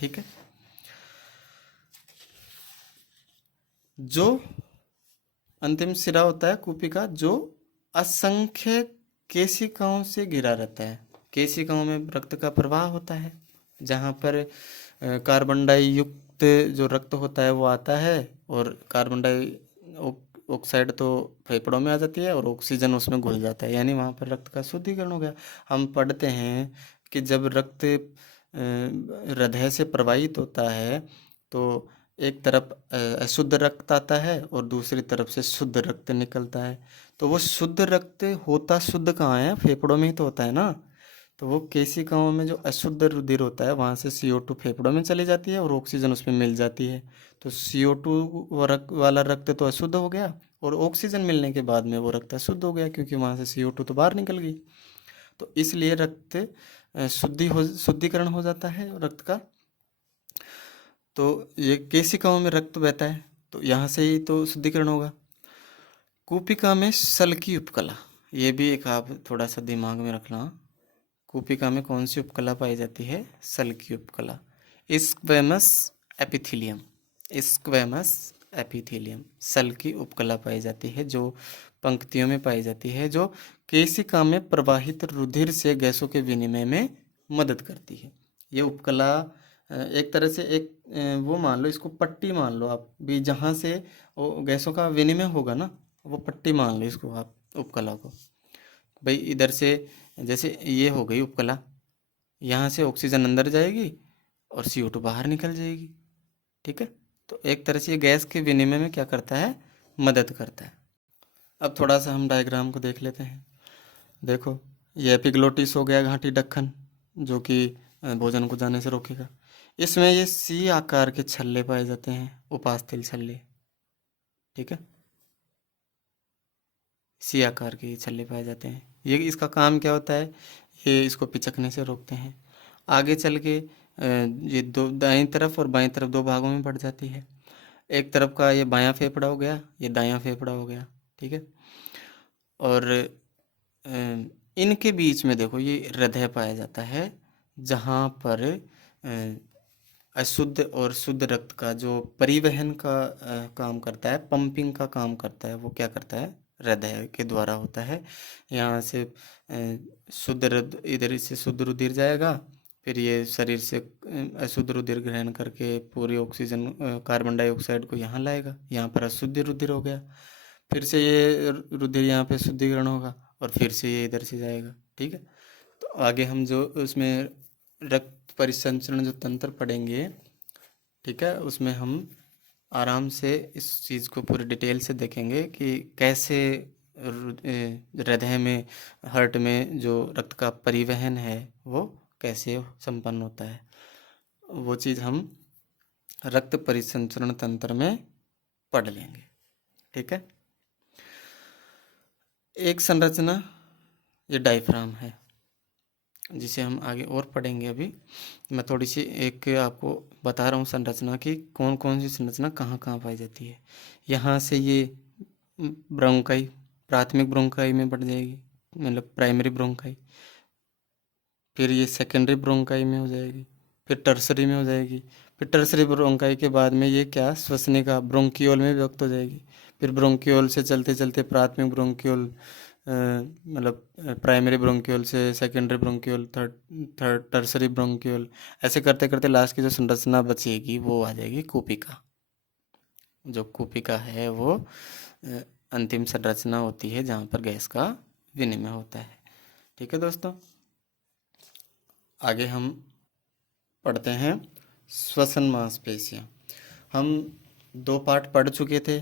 ठीक है। जो अंतिम सिरा होता है कोशिका, जो असंख्य केशिकाओं से घिरा रहता है। केशिकाओं में रक्त का प्रवाह होता है, जहाँ पर कार्बन डाई युक्त जो रक्त होता है वो आता है, और कार्बन डाई ऑक्साइड तो फेफड़ों में आ जाती है और ऑक्सीजन उसमें घुल जाता है, यानी वहाँ पर रक्त का शुद्धिकरण हो गया। हम पढ़ते हैं कि जब रक्त हृदय से प्रवाहित होता है तो एक तरफ अशुद्ध रक्त आता है और दूसरी तरफ से शुद्ध रक्त निकलता है। तो वो शुद्ध रक्त होता शुद्ध कहाँ है? फेफड़ों में ही तो होता है ना। तो वो केशिकाओं में जो अशुद्ध रुधिर होता है वहाँ से CO2 फेफड़ों में चली जाती है और ऑक्सीजन उसमें मिल जाती है। तो CO2 वाला रक्त तो अशुद्ध हो गया, और ऑक्सीजन मिलने के बाद में वो रक्त अशुद्ध हो गया, क्योंकि वहाँ से CO2 तो बाहर निकल गई। तो इसलिए रक्त शुद्धिकरण हो जाता है रक्त का। तो ये केशिकाओं में रक्त बहता है, तो यहाँ से ही तो शुद्धिकरण होगा। कूपिका में सल की उपकला, ये भी एक आप थोड़ा सा दिमाग में रखना। कूपिका में कौन सी उपकला पाई जाती है? सल की उपकला। स्क्वेमस एपिथीलियम, स्क्वेमस एपिथीलियम, सल की उपकला पाई जाती है, जो पंक्तियों में पाई जाती है, जो केशिका में प्रवाहित रुधिर से गैसों के विनिमय में मदद करती है। ये उपकला एक तरह से एक वो मान लो, इसको पट्टी मान लो आप भी, जहाँ से वो गैसों का विनिमय होगा ना, वो पट्टी मान लो इसको आप, उपकला को। भाई इधर से जैसे ये हो गई उपकला, यहाँ से ऑक्सीजन अंदर जाएगी और CO2 बाहर निकल जाएगी, ठीक है। तो एक तरह से ये गैस के विनिमय में क्या करता है? मदद करता है। अब थोड़ा सा हम डायग्राम को देख लेते हैं। देखो, ये एपिग्लोटिस हो गया, घाटी ढक्कन, जो कि भोजन को जाने से रोकेगा। इसमें ये C आकार के छल्ले पाए जाते हैं, उपास्थल छल्ले, ठीक है। C आकार के छल्ले पाए जाते हैं। ये इसका काम क्या होता है? ये इसको पिचकने से रोकते हैं। आगे चल के ये दो दाईं तरफ और बाईं तरफ दो भागों में बढ़ जाती है। एक तरफ का ये बायां फेफड़ा हो गया, ये दायां फेफड़ा हो गया, ठीक है। और इनके बीच में देखो ये हृदय पाया जाता है, जहाँ पर अशुद्ध और शुद्ध रक्त का जो परिवहन का काम करता है, पंपिंग का काम करता है, वो क्या करता है? हृदय के द्वारा होता है। यहाँ से शुद्ध इधर से शुद्ध रुधिर जाएगा, फिर ये शरीर से अशुद्ध रुधिर ग्रहण करके पूरी ऑक्सीजन कार्बन डाइऑक्साइड को यहाँ लाएगा, यहाँ पर अशुद्ध रुधिर हो गया। फिर से ये रुधिर यहाँ पे शुद्धिकरण होगा और फिर से ये इधर से जाएगा, ठीक है। तो आगे हम जो उसमें रक्त परिसंचरण जो तंत्र पढ़ेंगे, ठीक है, उसमें हम आराम से इस चीज़ को पूरे डिटेल से देखेंगे कि कैसे हृदय में, हार्ट में जो रक्त का परिवहन है वो कैसे संपन्न होता है। वो चीज़ हम रक्त परिसंचरण तंत्र में पढ़ लेंगे, ठीक है। एक संरचना ये डायफ्राम है, जिसे हम आगे और पढ़ेंगे। अभी मैं थोड़ी सी एक आपको बता रहा हूँ संरचना की, कौन कौन सी संरचना कहाँ कहाँ पाई जाती है। यहाँ से ये ब्रोंकाई, प्राथमिक ब्रोंकाई में बढ़ जाएगी, मतलब प्राइमरी ब्रोंकाई, फिर ये सेकेंडरी ब्रोंकाई में हो जाएगी, फिर टर्सरी में हो जाएगी, फिर टर्सरी ब्रोंकाई के बाद में ये क्या, श्वसनिका ब्रोंकियोल में व्यक्त हो जाएगी, फिर ब्रोंकियोल से चलते चलते प्राथमिक ब्रोंकियोल, मतलब प्राइमरी ब्रोंकियोल से secondary bronchiole, third tertiary bronchiole, ऐसे करते करते लास्ट की जो संरचना बचेगी वो आ जाएगी कूपिका। जो कूपिका है वो अंतिम संरचना होती है जहाँ पर गैस का विनिमय होता है, ठीक है दोस्तों। आगे हम पढ़ते हैं श्वसन मांसपेशियाँ। हम 2 पार्ट पढ़ चुके थे,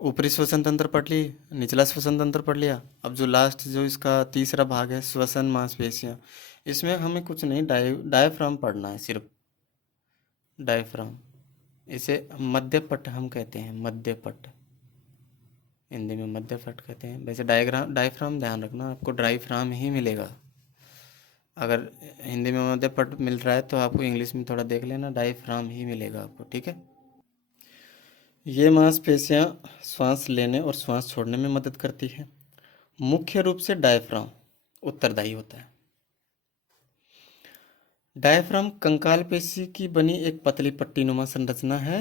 ऊपरी श्वसन तंत्र पढ़ ली, निचला श्वसन तंत्र पढ़ लिया। अब जो लास्ट जो इसका तीसरा भाग है श्वसन मांसपेशियाँ, इसमें हमें कुछ नहीं, डायफ्राम पढ़ना है सिर्फ, डायफ्राम। इसे मध्यपट हम कहते हैं, मध्यपट, हिंदी में मध्यपट कहते हैं। वैसे डायफ्राम ध्यान रखना, आपको डायफ्राम ही मिलेगा। अगर हिंदी में मध्यपट मिल रहा है तो आपको इंग्लिश में थोड़ा देख लेना, डायफ्राम ही मिलेगा आपको, ठीक है। ये मांसपेशियां श्वास लेने और श्वास छोड़ने में मदद करती है। मुख्य रूप से डायफ्राम उत्तरदायी होता है। डायफ्राम कंकाल पेशी की बनी एक पतली पट्टीनुमा संरचना है।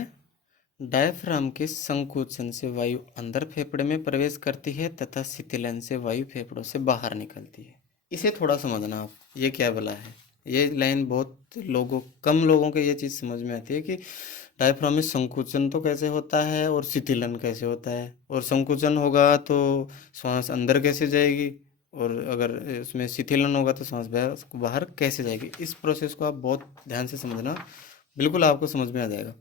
डायफ्राम के संकुचन से वायु अंदर फेफड़े में प्रवेश करती है तथा शिथिलन से वायु फेफड़ों से बाहर निकलती है। इसे थोड़ा समझना आप, ये क्या बोला है। ये लाइन बहुत कम लोगों को ये चीज़ समझ में आती है कि डायफ्राम में संकुचन तो कैसे होता है और शिथिलन कैसे होता है, और संकुचन होगा तो श्वास अंदर कैसे जाएगी, और अगर उसमें शिथिलन होगा तो सांस बाहर कैसे जाएगी। इस प्रोसेस को आप बहुत ध्यान से समझना, बिल्कुल आपको समझ में आ जाएगा।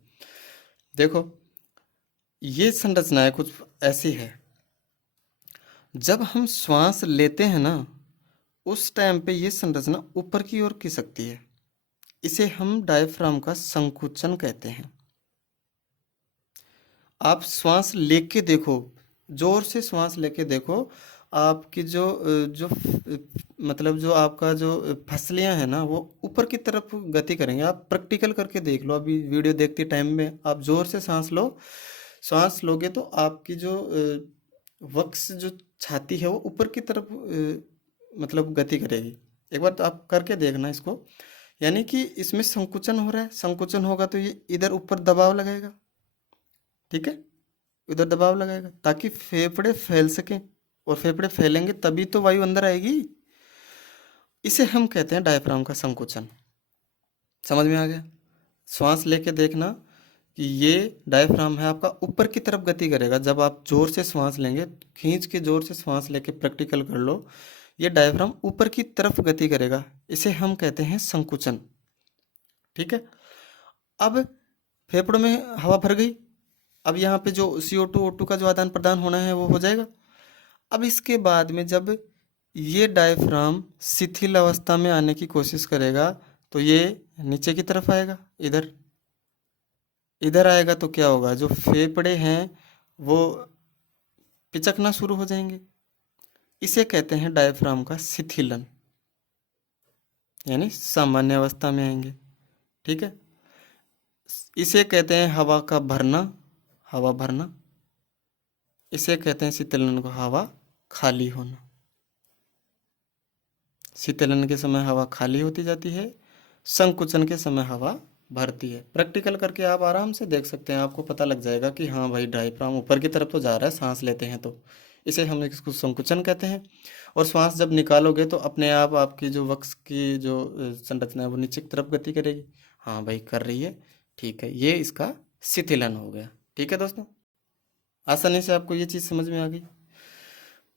देखो, ये संरचनाएं कुछ ऐसी है, जब हम श्वास लेते हैं ना उस टाइम पे ये संरचना ऊपर की ओर खिसकती है, इसे हम डायफ्राम का संकुचन कहते हैं। आप श्वास लेके देखो, जोर से श्वास लेके देखो, आपकी मतलब जो आपका जो फसलियां हैं ना वो ऊपर की तरफ गति करेंगे। आप प्रैक्टिकल करके देख लो, अभी वीडियो देखते टाइम में आप जोर से सांस लो, सांस लोगे तो आपकी जो वक्स जो छाती है वो ऊपर की तरफ मतलब गति करेगी। एक बार तो आप करके देखना इसको, यानी कि इसमें संकुचन हो रहा है, संकुचन होगा तो ये इधर ऊपर दबाव लगाएगा, ठीक है, इधर दबाव लगाएगा ताकि फेफड़े फैल सकें, और फेफड़े फैलेंगे तभी तो वायु अंदर आएगी। इसे हम कहते हैं डायफ्राम का संकुचन। समझ में आ गया? श्वास लेके देखना कि ये डायफ्राम है आपका, ऊपर की तरफ गति करेगा। जब आप जोर से श्वास लेंगे, खींच के जोर से श्वास लेके प्रैक्टिकल कर लो, ये डायफ्राम ऊपर की तरफ गति करेगा। इसे हम कहते हैं संकुचन, ठीक है। अब फेफड़ों में हवा भर गई, अब यहाँ पे जो CO2 O2 का जो आदान प्रदान होना है वो हो जाएगा। अब इसके बाद में जब ये डायफ्राम शिथिल अवस्था में आने की कोशिश करेगा तो ये नीचे की तरफ आएगा, इधर इधर आएगा तो क्या होगा, जो फेफड़े हैं वो पिचकना शुरू हो जाएंगे। इसे कहते हैं डायफ्राम का शिथिलन, यानी सामान्य अवस्था में आएंगे, ठीक है। इसे कहते हैं हवा का भरना, हवा भरना। इसे कहते हैं शीतलन को हवा खाली होना। शीतलन के समय हवा खाली होती जाती है, संकुचन के समय हवा भरती है। प्रैक्टिकल करके आप आराम से देख सकते हैं, आपको पता लग जाएगा कि हाँ भाई डायफ्राम ऊपर की तरफ तो जा रहा है सांस लेते हैं तो, इसे हम इसको संकुचन कहते हैं। और श्वास जब निकालोगे तो अपने आप आपकी जो वक्स की जो संरचना है वो नीचे की तरफ गति करेगी। हाँ भाई कर रही है, ठीक है, ये इसका शिथिलन हो गया। ठीक है दोस्तों, आसानी से आपको ये चीज़ समझ में आ गई।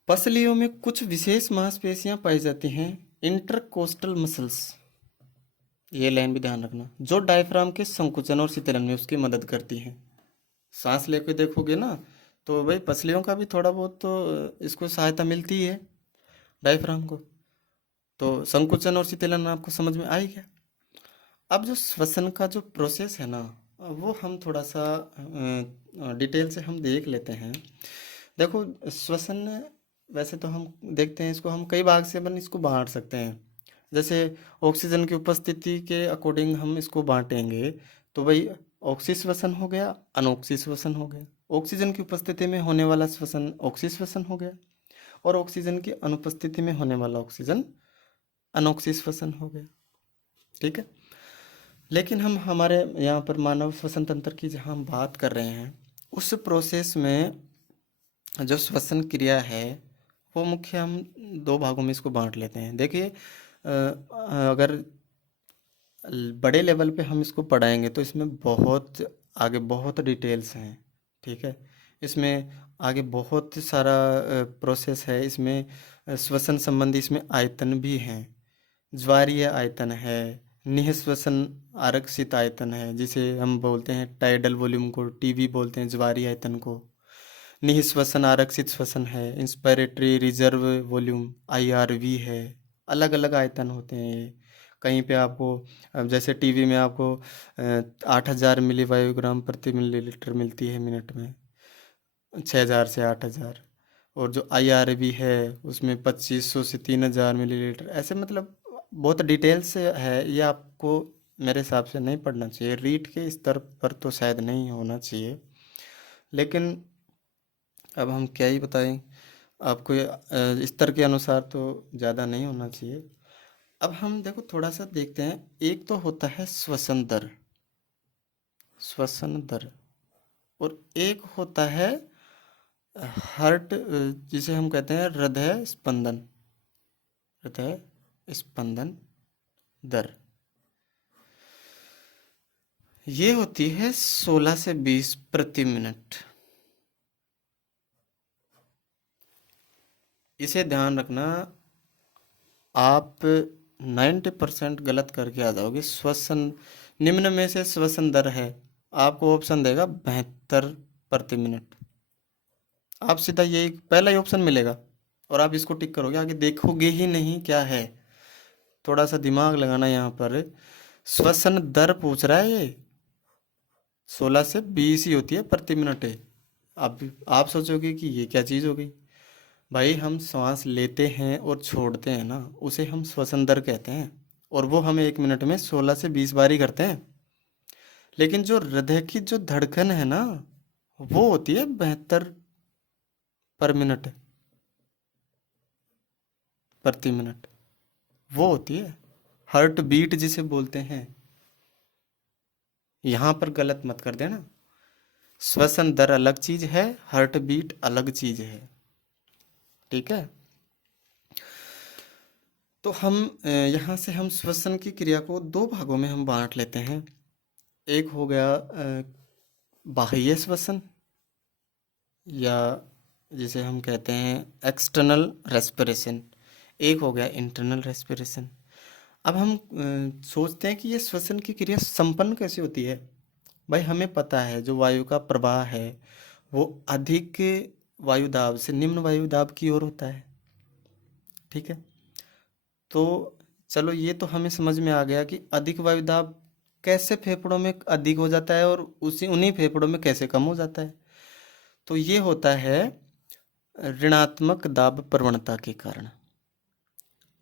पसलियों में कुछ विशेष मांसपेशियां पाई जाती हैं, इंटरकोस्टल मसल्स, ये लाइन भी ध्यान रखना, जो डायफ्राम के संकुचन और शीतलन में उसकी मदद करती हैं। सांस लेके देखोगे ना तो भाई पसलियों का भी थोड़ा बहुत तो इसको सहायता मिलती है डायफ्राम को। तो संकुचन और शीतलन आपको समझ में आ ही गया। अब जो श्वसन का जो प्रोसेस है ना वो हम थोड़ा सा डिटेल से हम देख लेते हैं। देखो श्वसन वैसे तो हम देखते हैं इसको, हम कई भाग से अपन इसको बांट सकते हैं। जैसे ऑक्सीजन की उपस्थिति के अकॉर्डिंग हम इसको बांटेंगे तो भाई ऑक्सी श्वसन हो गया, अनऑक्सी श्वसन हो गया। ऑक्सीजन की उपस्थिति में होने वाला श्वसन ऑक्सी श्वसन हो गया, और ऑक्सीजन की अनुपस्थिति में होने वाला ऑक्सीजन अनऑक्सी श्वसन हो गया, ठीक है। लेकिन हम हमारे यहाँ पर मानव श्वसन तंत्र की जहाँ हम बात कर रहे हैं, उस प्रोसेस में जो श्वसन क्रिया है वो मुख्य हम दो भागों में इसको बांट लेते हैं। देखिए अगर बड़े लेवल पे हम इसको पढ़ाएंगे तो इसमें बहुत आगे बहुत डिटेल्स हैं, ठीक है। इसमें आगे बहुत सारा प्रोसेस है। इसमें श्वसन संबंधी इसमें आयतन भी हैं, ज्वारीय आयतन है, निःश्वसन आरक्षित आयतन है, जिसे हम बोलते हैं टाइडल वॉल्यूम को टीवी बोलते हैं, ज्वारीय आयतन को। निःश्वसन आरक्षित श्वसन है, इंस्पायरेटरी रिजर्व वॉल्यूम IRV है। अलग अलग आयतन होते हैं ये। कहीं पे आपको अब जैसे टीवी में आपको 8000 मिली वायुग्राम प्रति मिलीलीटर मिलती है मिनट में, 6000 से 8000। और जो IRV है उसमें 2500 से 3000 मिलीलीटर, ऐसे मतलब बहुत डिटेल से है। ये आपको मेरे हिसाब से नहीं पढ़ना चाहिए, रीड के स्तर पर तो शायद नहीं होना चाहिए, लेकिन अब हम क्या ही बताएं आपको, स्तर के अनुसार तो ज़्यादा नहीं होना चाहिए। अब हम देखो थोड़ा सा देखते हैं, एक तो होता है श्वसन दर, श्वसन दर, और एक होता है हार्ट, जिसे हम कहते हैं हृदय स्पंदन, हृदय स्पंदन दर। ये होती है 16 से 20 प्रति मिनट। इसे ध्यान रखना, आप 90% गलत करके आ जाओगे। श्वसन निम्न में से श्वसन दर है, आपको ऑप्शन देगा 72 प्रति मिनट। आप सीधा यही पहला ही ऑप्शन मिलेगा और आप इसको टिक करोगे, आगे देखोगे ही नहीं क्या है। थोड़ा सा दिमाग लगाना यहाँ पर, श्वसन दर पूछ रहा है, ये 16 से 20 ही होती है प्रति मिनट है। आप सोचोगे कि ये क्या चीज़ हो गई, भाई हम श्वास लेते हैं और छोड़ते हैं ना, उसे हम श्वसन दर कहते हैं, और वो हम 1 मिनट में 16 से 20 बार ही करते हैं। लेकिन जो हृदय की जो धड़कन है ना, वो होती है 72 पर मिनट, प्रति मिनट। वो होती है हार्ट बीट जिसे बोलते हैं। यहाँ पर गलत मत कर देना, श्वसन दर अलग चीज है, हार्ट बीट अलग चीज है। ठीक है। तो हम यहाँ से हम श्वसन की क्रिया को 2 भागों में हम बांट लेते हैं। एक हो गया बाह्य श्वसन, या जिसे हम कहते हैं एक्सटर्नल रेस्पिरेशन। एक हो गया इंटरनल रेस्पिरेशन। अब हम सोचते हैं कि ये श्वसन की क्रिया संपन्न कैसे होती है। भाई हमें पता है जो वायु का प्रवाह है वो अधिक वायु दाब से निम्न वायु दाब की ओर होता है। ठीक है। तो चलो ये तो हमें समझ में आ गया कि अधिक वायु दाब कैसे फेफड़ों में अधिक हो जाता है और उन्हीं फेफड़ों में कैसे कम हो जाता है। तो ये होता है ऋणात्मक दाब प्रवणता के कारण।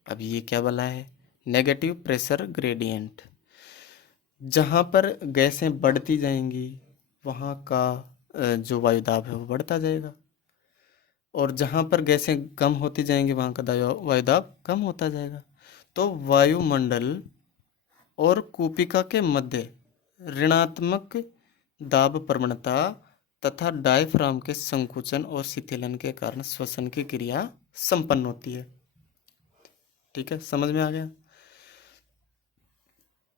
अब ये क्या बोला है, नेगेटिव प्रेशर ग्रेडियंट। जहाँ पर गैसें बढ़ती जाएंगी वहाँ का जो वायु दाब है वो बढ़ता जाएगा, और जहाँ पर गैसें कम होती जाएंगी वहाँ का वायु दाब कम होता जाएगा। तो वायुमंडल और कूपिका के मध्य ऋणात्मक दाब प्रवणता तथा डायफ्राम के संकुचन और शिथिलन के कारण श्वसन की क्रिया संपन्न होती है। ठीक है, समझ में आ गया।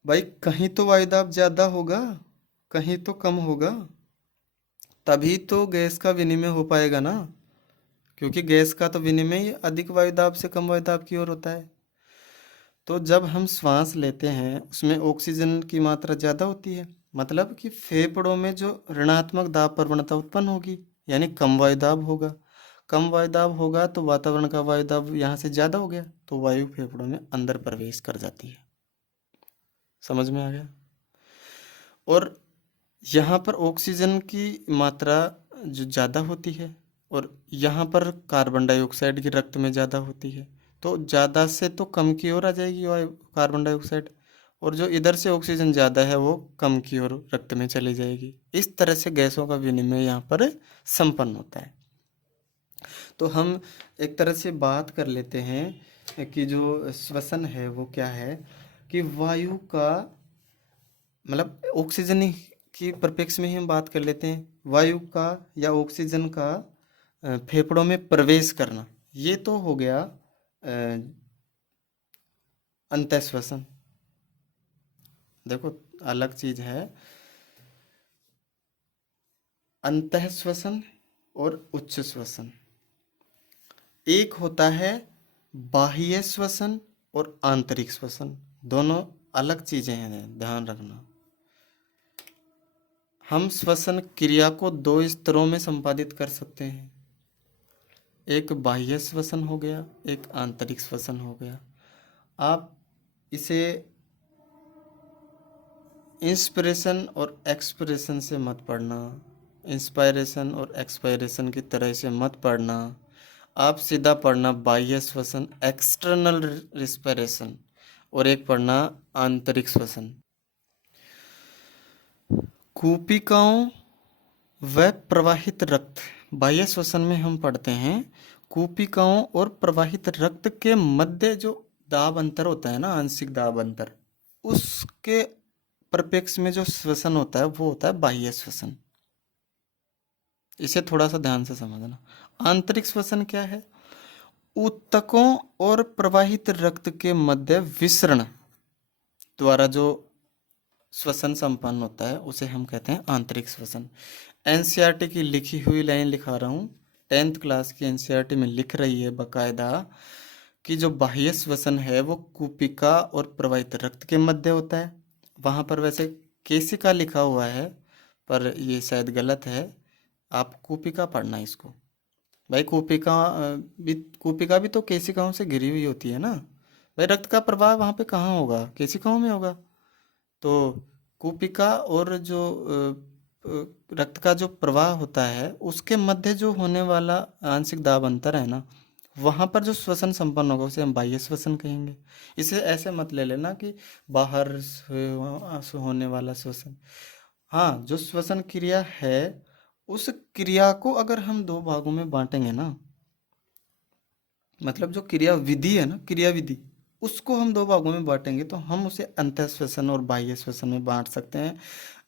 भाई कहीं तो वायुदाब ज्यादा होगा, कहीं तो कम होगा, तभी तो गैस का विनिमय हो पाएगा ना, क्योंकि गैस का तो विनिमय अधिक वायुदाब से कम वायुदाब की ओर होता है। तो जब हम श्वास लेते हैं उसमें ऑक्सीजन की मात्रा ज़्यादा होती है, मतलब कि फेफड़ों में जो ऋणात्मक दाब प्रवणता उत्पन्न होगी, यानी कम वायुदाब होगा। कम वायुदाब होगा तो वातावरण का वायुदाब यहाँ से ज़्यादा हो गया, तो वायु फेफड़ों में अंदर प्रवेश कर जाती है। समझ में आ गया। और यहाँ पर ऑक्सीजन की मात्रा जो ज़्यादा होती है और यहाँ पर कार्बन डाइऑक्साइड की रक्त में ज़्यादा होती है, तो ज़्यादा से तो कम की ओर आ जाएगी वायु कार्बन डाइऑक्साइड, और जो इधर से ऑक्सीजन ज़्यादा है वो कम की ओर रक्त में चली जाएगी। इस तरह से गैसों का विनिमय यहाँ पर संपन्न होता है। तो हम एक तरह से बात कर लेते हैं कि जो श्वसन है वो क्या है, कि वायु का मतलब ऑक्सीजन की परिप्रेक्ष्य में ही हम बात कर लेते हैं, वायु का या ऑक्सीजन का फेफड़ों में प्रवेश करना। ये तो हो गया अंतःश्वसन। देखो अलग चीज है अंतःश्वसन और उच्च श्वसन। एक होता है बाह्य श्वसन और आंतरिक श्वसन, दोनों अलग चीजें हैं, ध्यान रखना। हम श्वसन क्रिया को 2 स्तरों में संपादित कर सकते हैं, एक बाह्य श्वसन हो गया, एक आंतरिक श्वसन हो गया। आप इसे इंस्पिरेशन और एक्सपिरेशन से मत पढ़ना, इंस्पायरेशन और एक्सपायरेशन की तरह से मत पढ़ना। आप सीधा पढ़ना बाह्य श्वसन एक्सटर्नल रिस्पिरेशन, और एक पढ़ना आंतरिक श्वसन। कूपिकाओं व प्रवाहित रक्त, बाह्य श्वसन में हम पढ़ते हैं कूपिकाओं और प्रवाहित रक्त के मध्य जो दाब अंतर होता है ना, आंशिक दाब अंतर, उसके परिप्रेक्ष्य में जो श्वसन होता है वो होता है बाह्य श्वसन। इसे थोड़ा सा ध्यान से समझना। आंतरिक श्वसन क्या है, ऊतकों और प्रवाहित रक्त के मध्य विसरण द्वारा जो श्वसन संपन्न होता है उसे हम कहते हैं आंतरिक श्वसन। एनसीईआरटी की लिखी हुई लाइन लिखा रहा हूँ, 10th क्लास की एनसीईआरटी में लिख रही है बाकायदा कि जो बाह्य श्वसन है वो कूपिका और प्रवाहित रक्त के मध्य होता है। वहाँ पर वैसे केशिका लिखा हुआ है पर ये शायद गलत है, आप कूपिका पढ़ना इसको। भाई कूपिका भी तो केशिकाओं से घिरी हुई होती है ना। भाई रक्त का प्रवाह वहाँ पे कहाँ होगा, केशिकाओं में होगा। तो कूपिका और जो रक्त का जो प्रवाह होता है उसके मध्य जो होने वाला आंशिक दाब अंतर है ना, वहाँ पर जो श्वसन संपन्न होगा उसे हम बाह्य श्वसन कहेंगे। इसे ऐसे मत ले लेना कि बाहर से होने वाला श्वसन। हाँ, जो श्वसन क्रिया है उस क्रिया को अगर हम दो भागों में बांटेंगे ना, मतलब जो क्रिया विधि है ना, क्रिया विधि, उसको हम दो भागों में बांटेंगे तो हम उसे अंतः श्वसन और बाह्य श्वसन में बांट सकते हैं,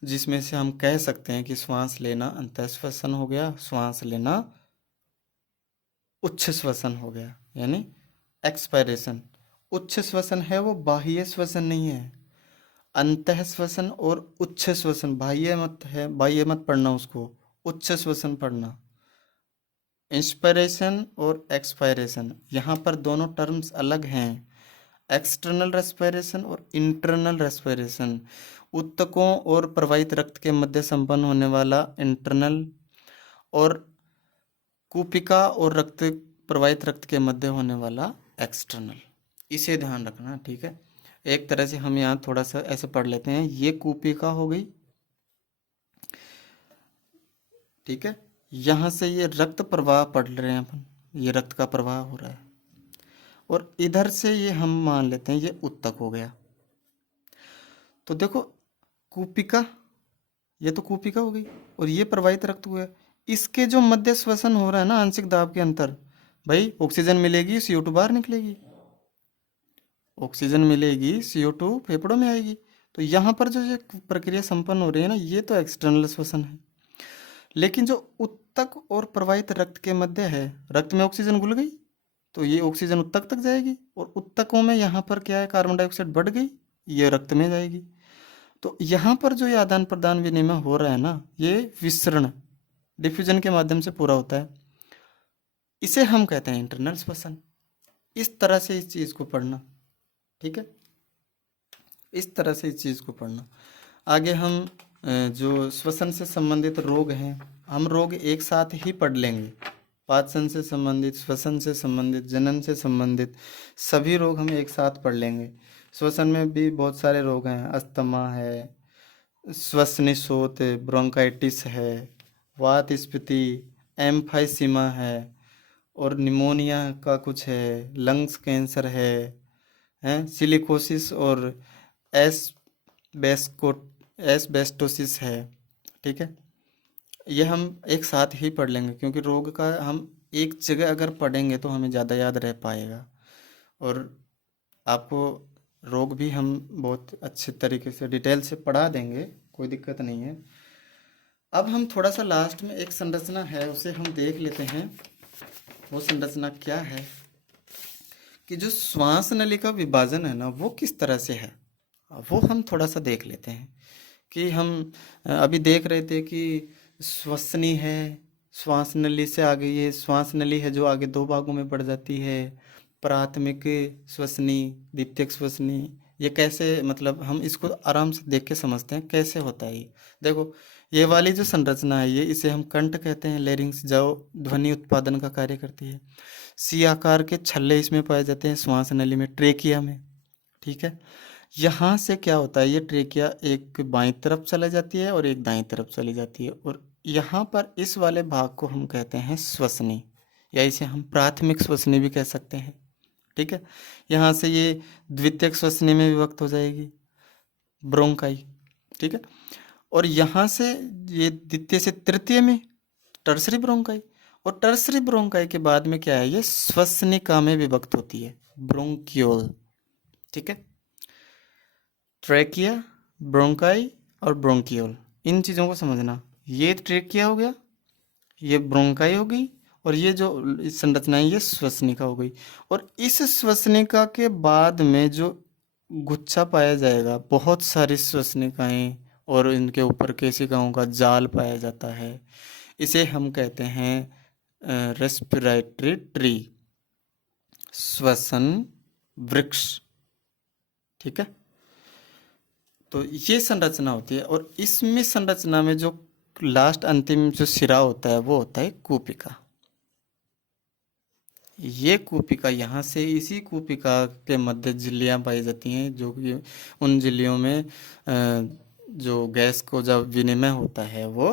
जिसमें से हम कह सकते हैं कि श्वास लेना अंतः श्वसन हो गया, श्वास लेना उच्च श्वसन हो गया, यानी एक्सपायरेशन। उच्च श्वसन है वो बाह्य श्वसन नहीं है। अंतः श्वसन और उच्च श्वसन, बाह्य मत है, बाह्य मत पढ़ना उसको, उच्च श्वसन पढ़ना। इंस्पिरेशन और एक्सपायरेशन, यहाँ पर दोनों टर्म्स अलग हैं। एक्सटर्नल रेस्पिरेशन और इंटरनल रेस्पिरेशन, ऊतकों और प्रवाहित रक्त के मध्य संपन्न होने वाला इंटरनल, और कूपिका और प्रवाहित रक्त के मध्य होने वाला एक्सटर्नल। इसे ध्यान रखना, ठीक है। एक तरह से हम यहाँ थोड़ा सा ऐसे पढ़ लेते हैं, ये कूपिका हो गई, ठीक है। यहाँ से ये रक्त प्रवाह पढ़ रहे हैं अपन, ये रक्त का प्रवाह हो रहा है, और इधर से ये हम मान लेते हैं ये ऊतक हो गया। तो देखो कूपिका, ये तो कूपिका हो गई और ये प्रवाहित रक्त हो गया। इसके जो मध्य श्वसन हो रहा है ना आंशिक दाब के अंतर, भाई ऑक्सीजन मिलेगी CO2 बाहर निकलेगी, ऑक्सीजन मिलेगी CO2 फेफड़ों में आएगी। तो यहाँ पर जो ये प्रक्रिया संपन्न हो रही है ना, ये तो एक्सटर्नल श्वसन है। लेकिन जो ऊतक और प्रवाहित रक्त के मध्य है, रक्त में ऑक्सीजन घुल गई तो ये ऑक्सीजन ऊतक तक जाएगी, और ऊतकों में यहाँ पर क्या है, कार्बन डाइऑक्साइड बढ़ गई, ये रक्त में जाएगी। तो यहाँ पर जो ये आदान प्रदान विनिमय हो रहा है ना, ये विसरण डिफ्यूजन के माध्यम से पूरा होता है, इसे हम कहते हैं इंटरनल श्वसन। इस तरह से इस चीज़ को पढ़ना, ठीक है, इस तरह से इस चीज़ को पढ़ना। आगे हम जो श्वसन से संबंधित रोग हैं, हम रोग एक साथ ही पढ़ लेंगे। पाचन से संबंधित, श्वसन से संबंधित, जनन से संबंधित सभी रोग हम एक साथ पढ़ लेंगे। श्वसन में भी बहुत सारे रोग हैं, अस्थमा है, श्वसनिशोथ, ब्रोंकाइटिस है, वात स्फीति, एम्फाइसीमा है, और निमोनिया का कुछ है, लंग्स कैंसर है, सिलिकोसिस और एस्बेस्टोसिस है, ठीक है। ये हम एक साथ ही पढ़ लेंगे, क्योंकि रोग का हम एक जगह अगर पढ़ेंगे तो हमें ज़्यादा याद रह पाएगा, और आपको रोग भी हम बहुत अच्छे तरीके से डिटेल से पढ़ा देंगे, कोई दिक्कत नहीं है। अब हम थोड़ा सा लास्ट में एक संरचना है उसे हम देख लेते हैं। वो संरचना क्या है कि जो श्वास नली का विभाजन है ना, वो किस तरह से है, वो हम थोड़ा सा देख लेते हैं। कि हम अभी देख रहे थे कि श्वसनी है, श्वास नली से आगे ये श्वास नली है जो आगे दो भागों में बढ़ जाती है, प्राथमिक श्वसनी, द्वितीयक श्वसनी। ये कैसे, मतलब हम इसको आराम से देख के समझते हैं कैसे होता है ये। देखो ये वाली जो संरचना है, ये इसे हम कंठ कहते हैं, लेरिंग्स जो ध्वनि उत्पादन का कार्य करती है। सी आकार के छल्ले इसमें पाए जाते हैं श्वास नली में, ट्रेकिया में, ठीक है। यहाँ से क्या होता है, ये ट्रेकिया एक बाईं तरफ चला जाती है और एक दाईं तरफ चली जाती है, और यहाँ पर इस वाले भाग को हम कहते हैं श्वसनी, या इसे हम प्राथमिक श्वसनी भी कह सकते हैं, ठीक है। यहाँ से ये द्वितीयक श्वसनी में विभक्त हो जाएगी, ब्रोंकाई, ठीक है। और यहाँ से ये द्वितीय से तृतीय में टर्सरी ब्रोंकाई, और टर्सरी ब्रोंकाई के बाद में क्या है, ये श्वसनिका में विभक्त होती है, ब्रोंकियोल, ठीक है। ट्रेकिया, ब्रोंकाई और ब्रोंकियोल, इन चीज़ों को समझना। ये ट्रेकिया हो गया, ये ब्रोंकाई हो गई, और ये जो संरचना है ये श्वसनिका हो गई। और इस श्वसनिका के बाद में जो गुच्छा पाया जाएगा, बहुत सारी श्वसनिकाएं और इनके ऊपर केशिकाओं का जाल पाया जाता है, इसे हम कहते हैं रेस्पिरेटरी ट्री, श्वसन वृक्ष, ठीक है। तो ये संरचना होती है, और इसमें संरचना में जो लास्ट अंतिम जो सिरा होता है वो होता है कूपिका। ये कूपिका, यहाँ से इसी कूपिका के मध्य झिल्लियाँ पाई जाती हैं, जो कि उन झिल्लियों में जो गैस को जब विनिमय होता है वो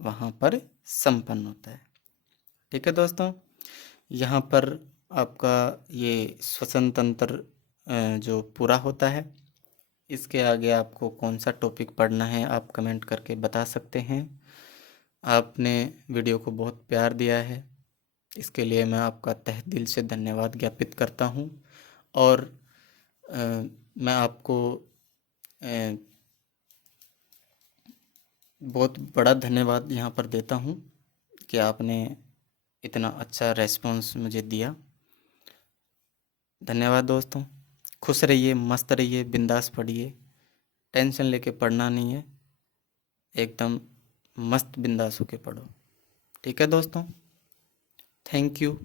वहाँ पर संपन्न होता है। ठीक है दोस्तों, यहाँ पर आपका ये श्वसन तंत्र जो पूरा होता है। इसके आगे आपको कौन सा टॉपिक पढ़ना है आप कमेंट करके बता सकते हैं। आपने वीडियो को बहुत प्यार दिया है, इसके लिए मैं आपका तहे दिल से धन्यवाद ज्ञापित करता हूँ। और मैं आपको बहुत बड़ा धन्यवाद यहाँ पर देता हूँ कि आपने इतना अच्छा रेस्पॉन्स मुझे दिया। धन्यवाद दोस्तों, खुश रहिए, मस्त रहिए, बिंदास पढ़िए, टेंशन लेके पढ़ना नहीं है, एकदम मस्त बिंदास होके पढ़ो। ठीक है दोस्तों, थैंक यू।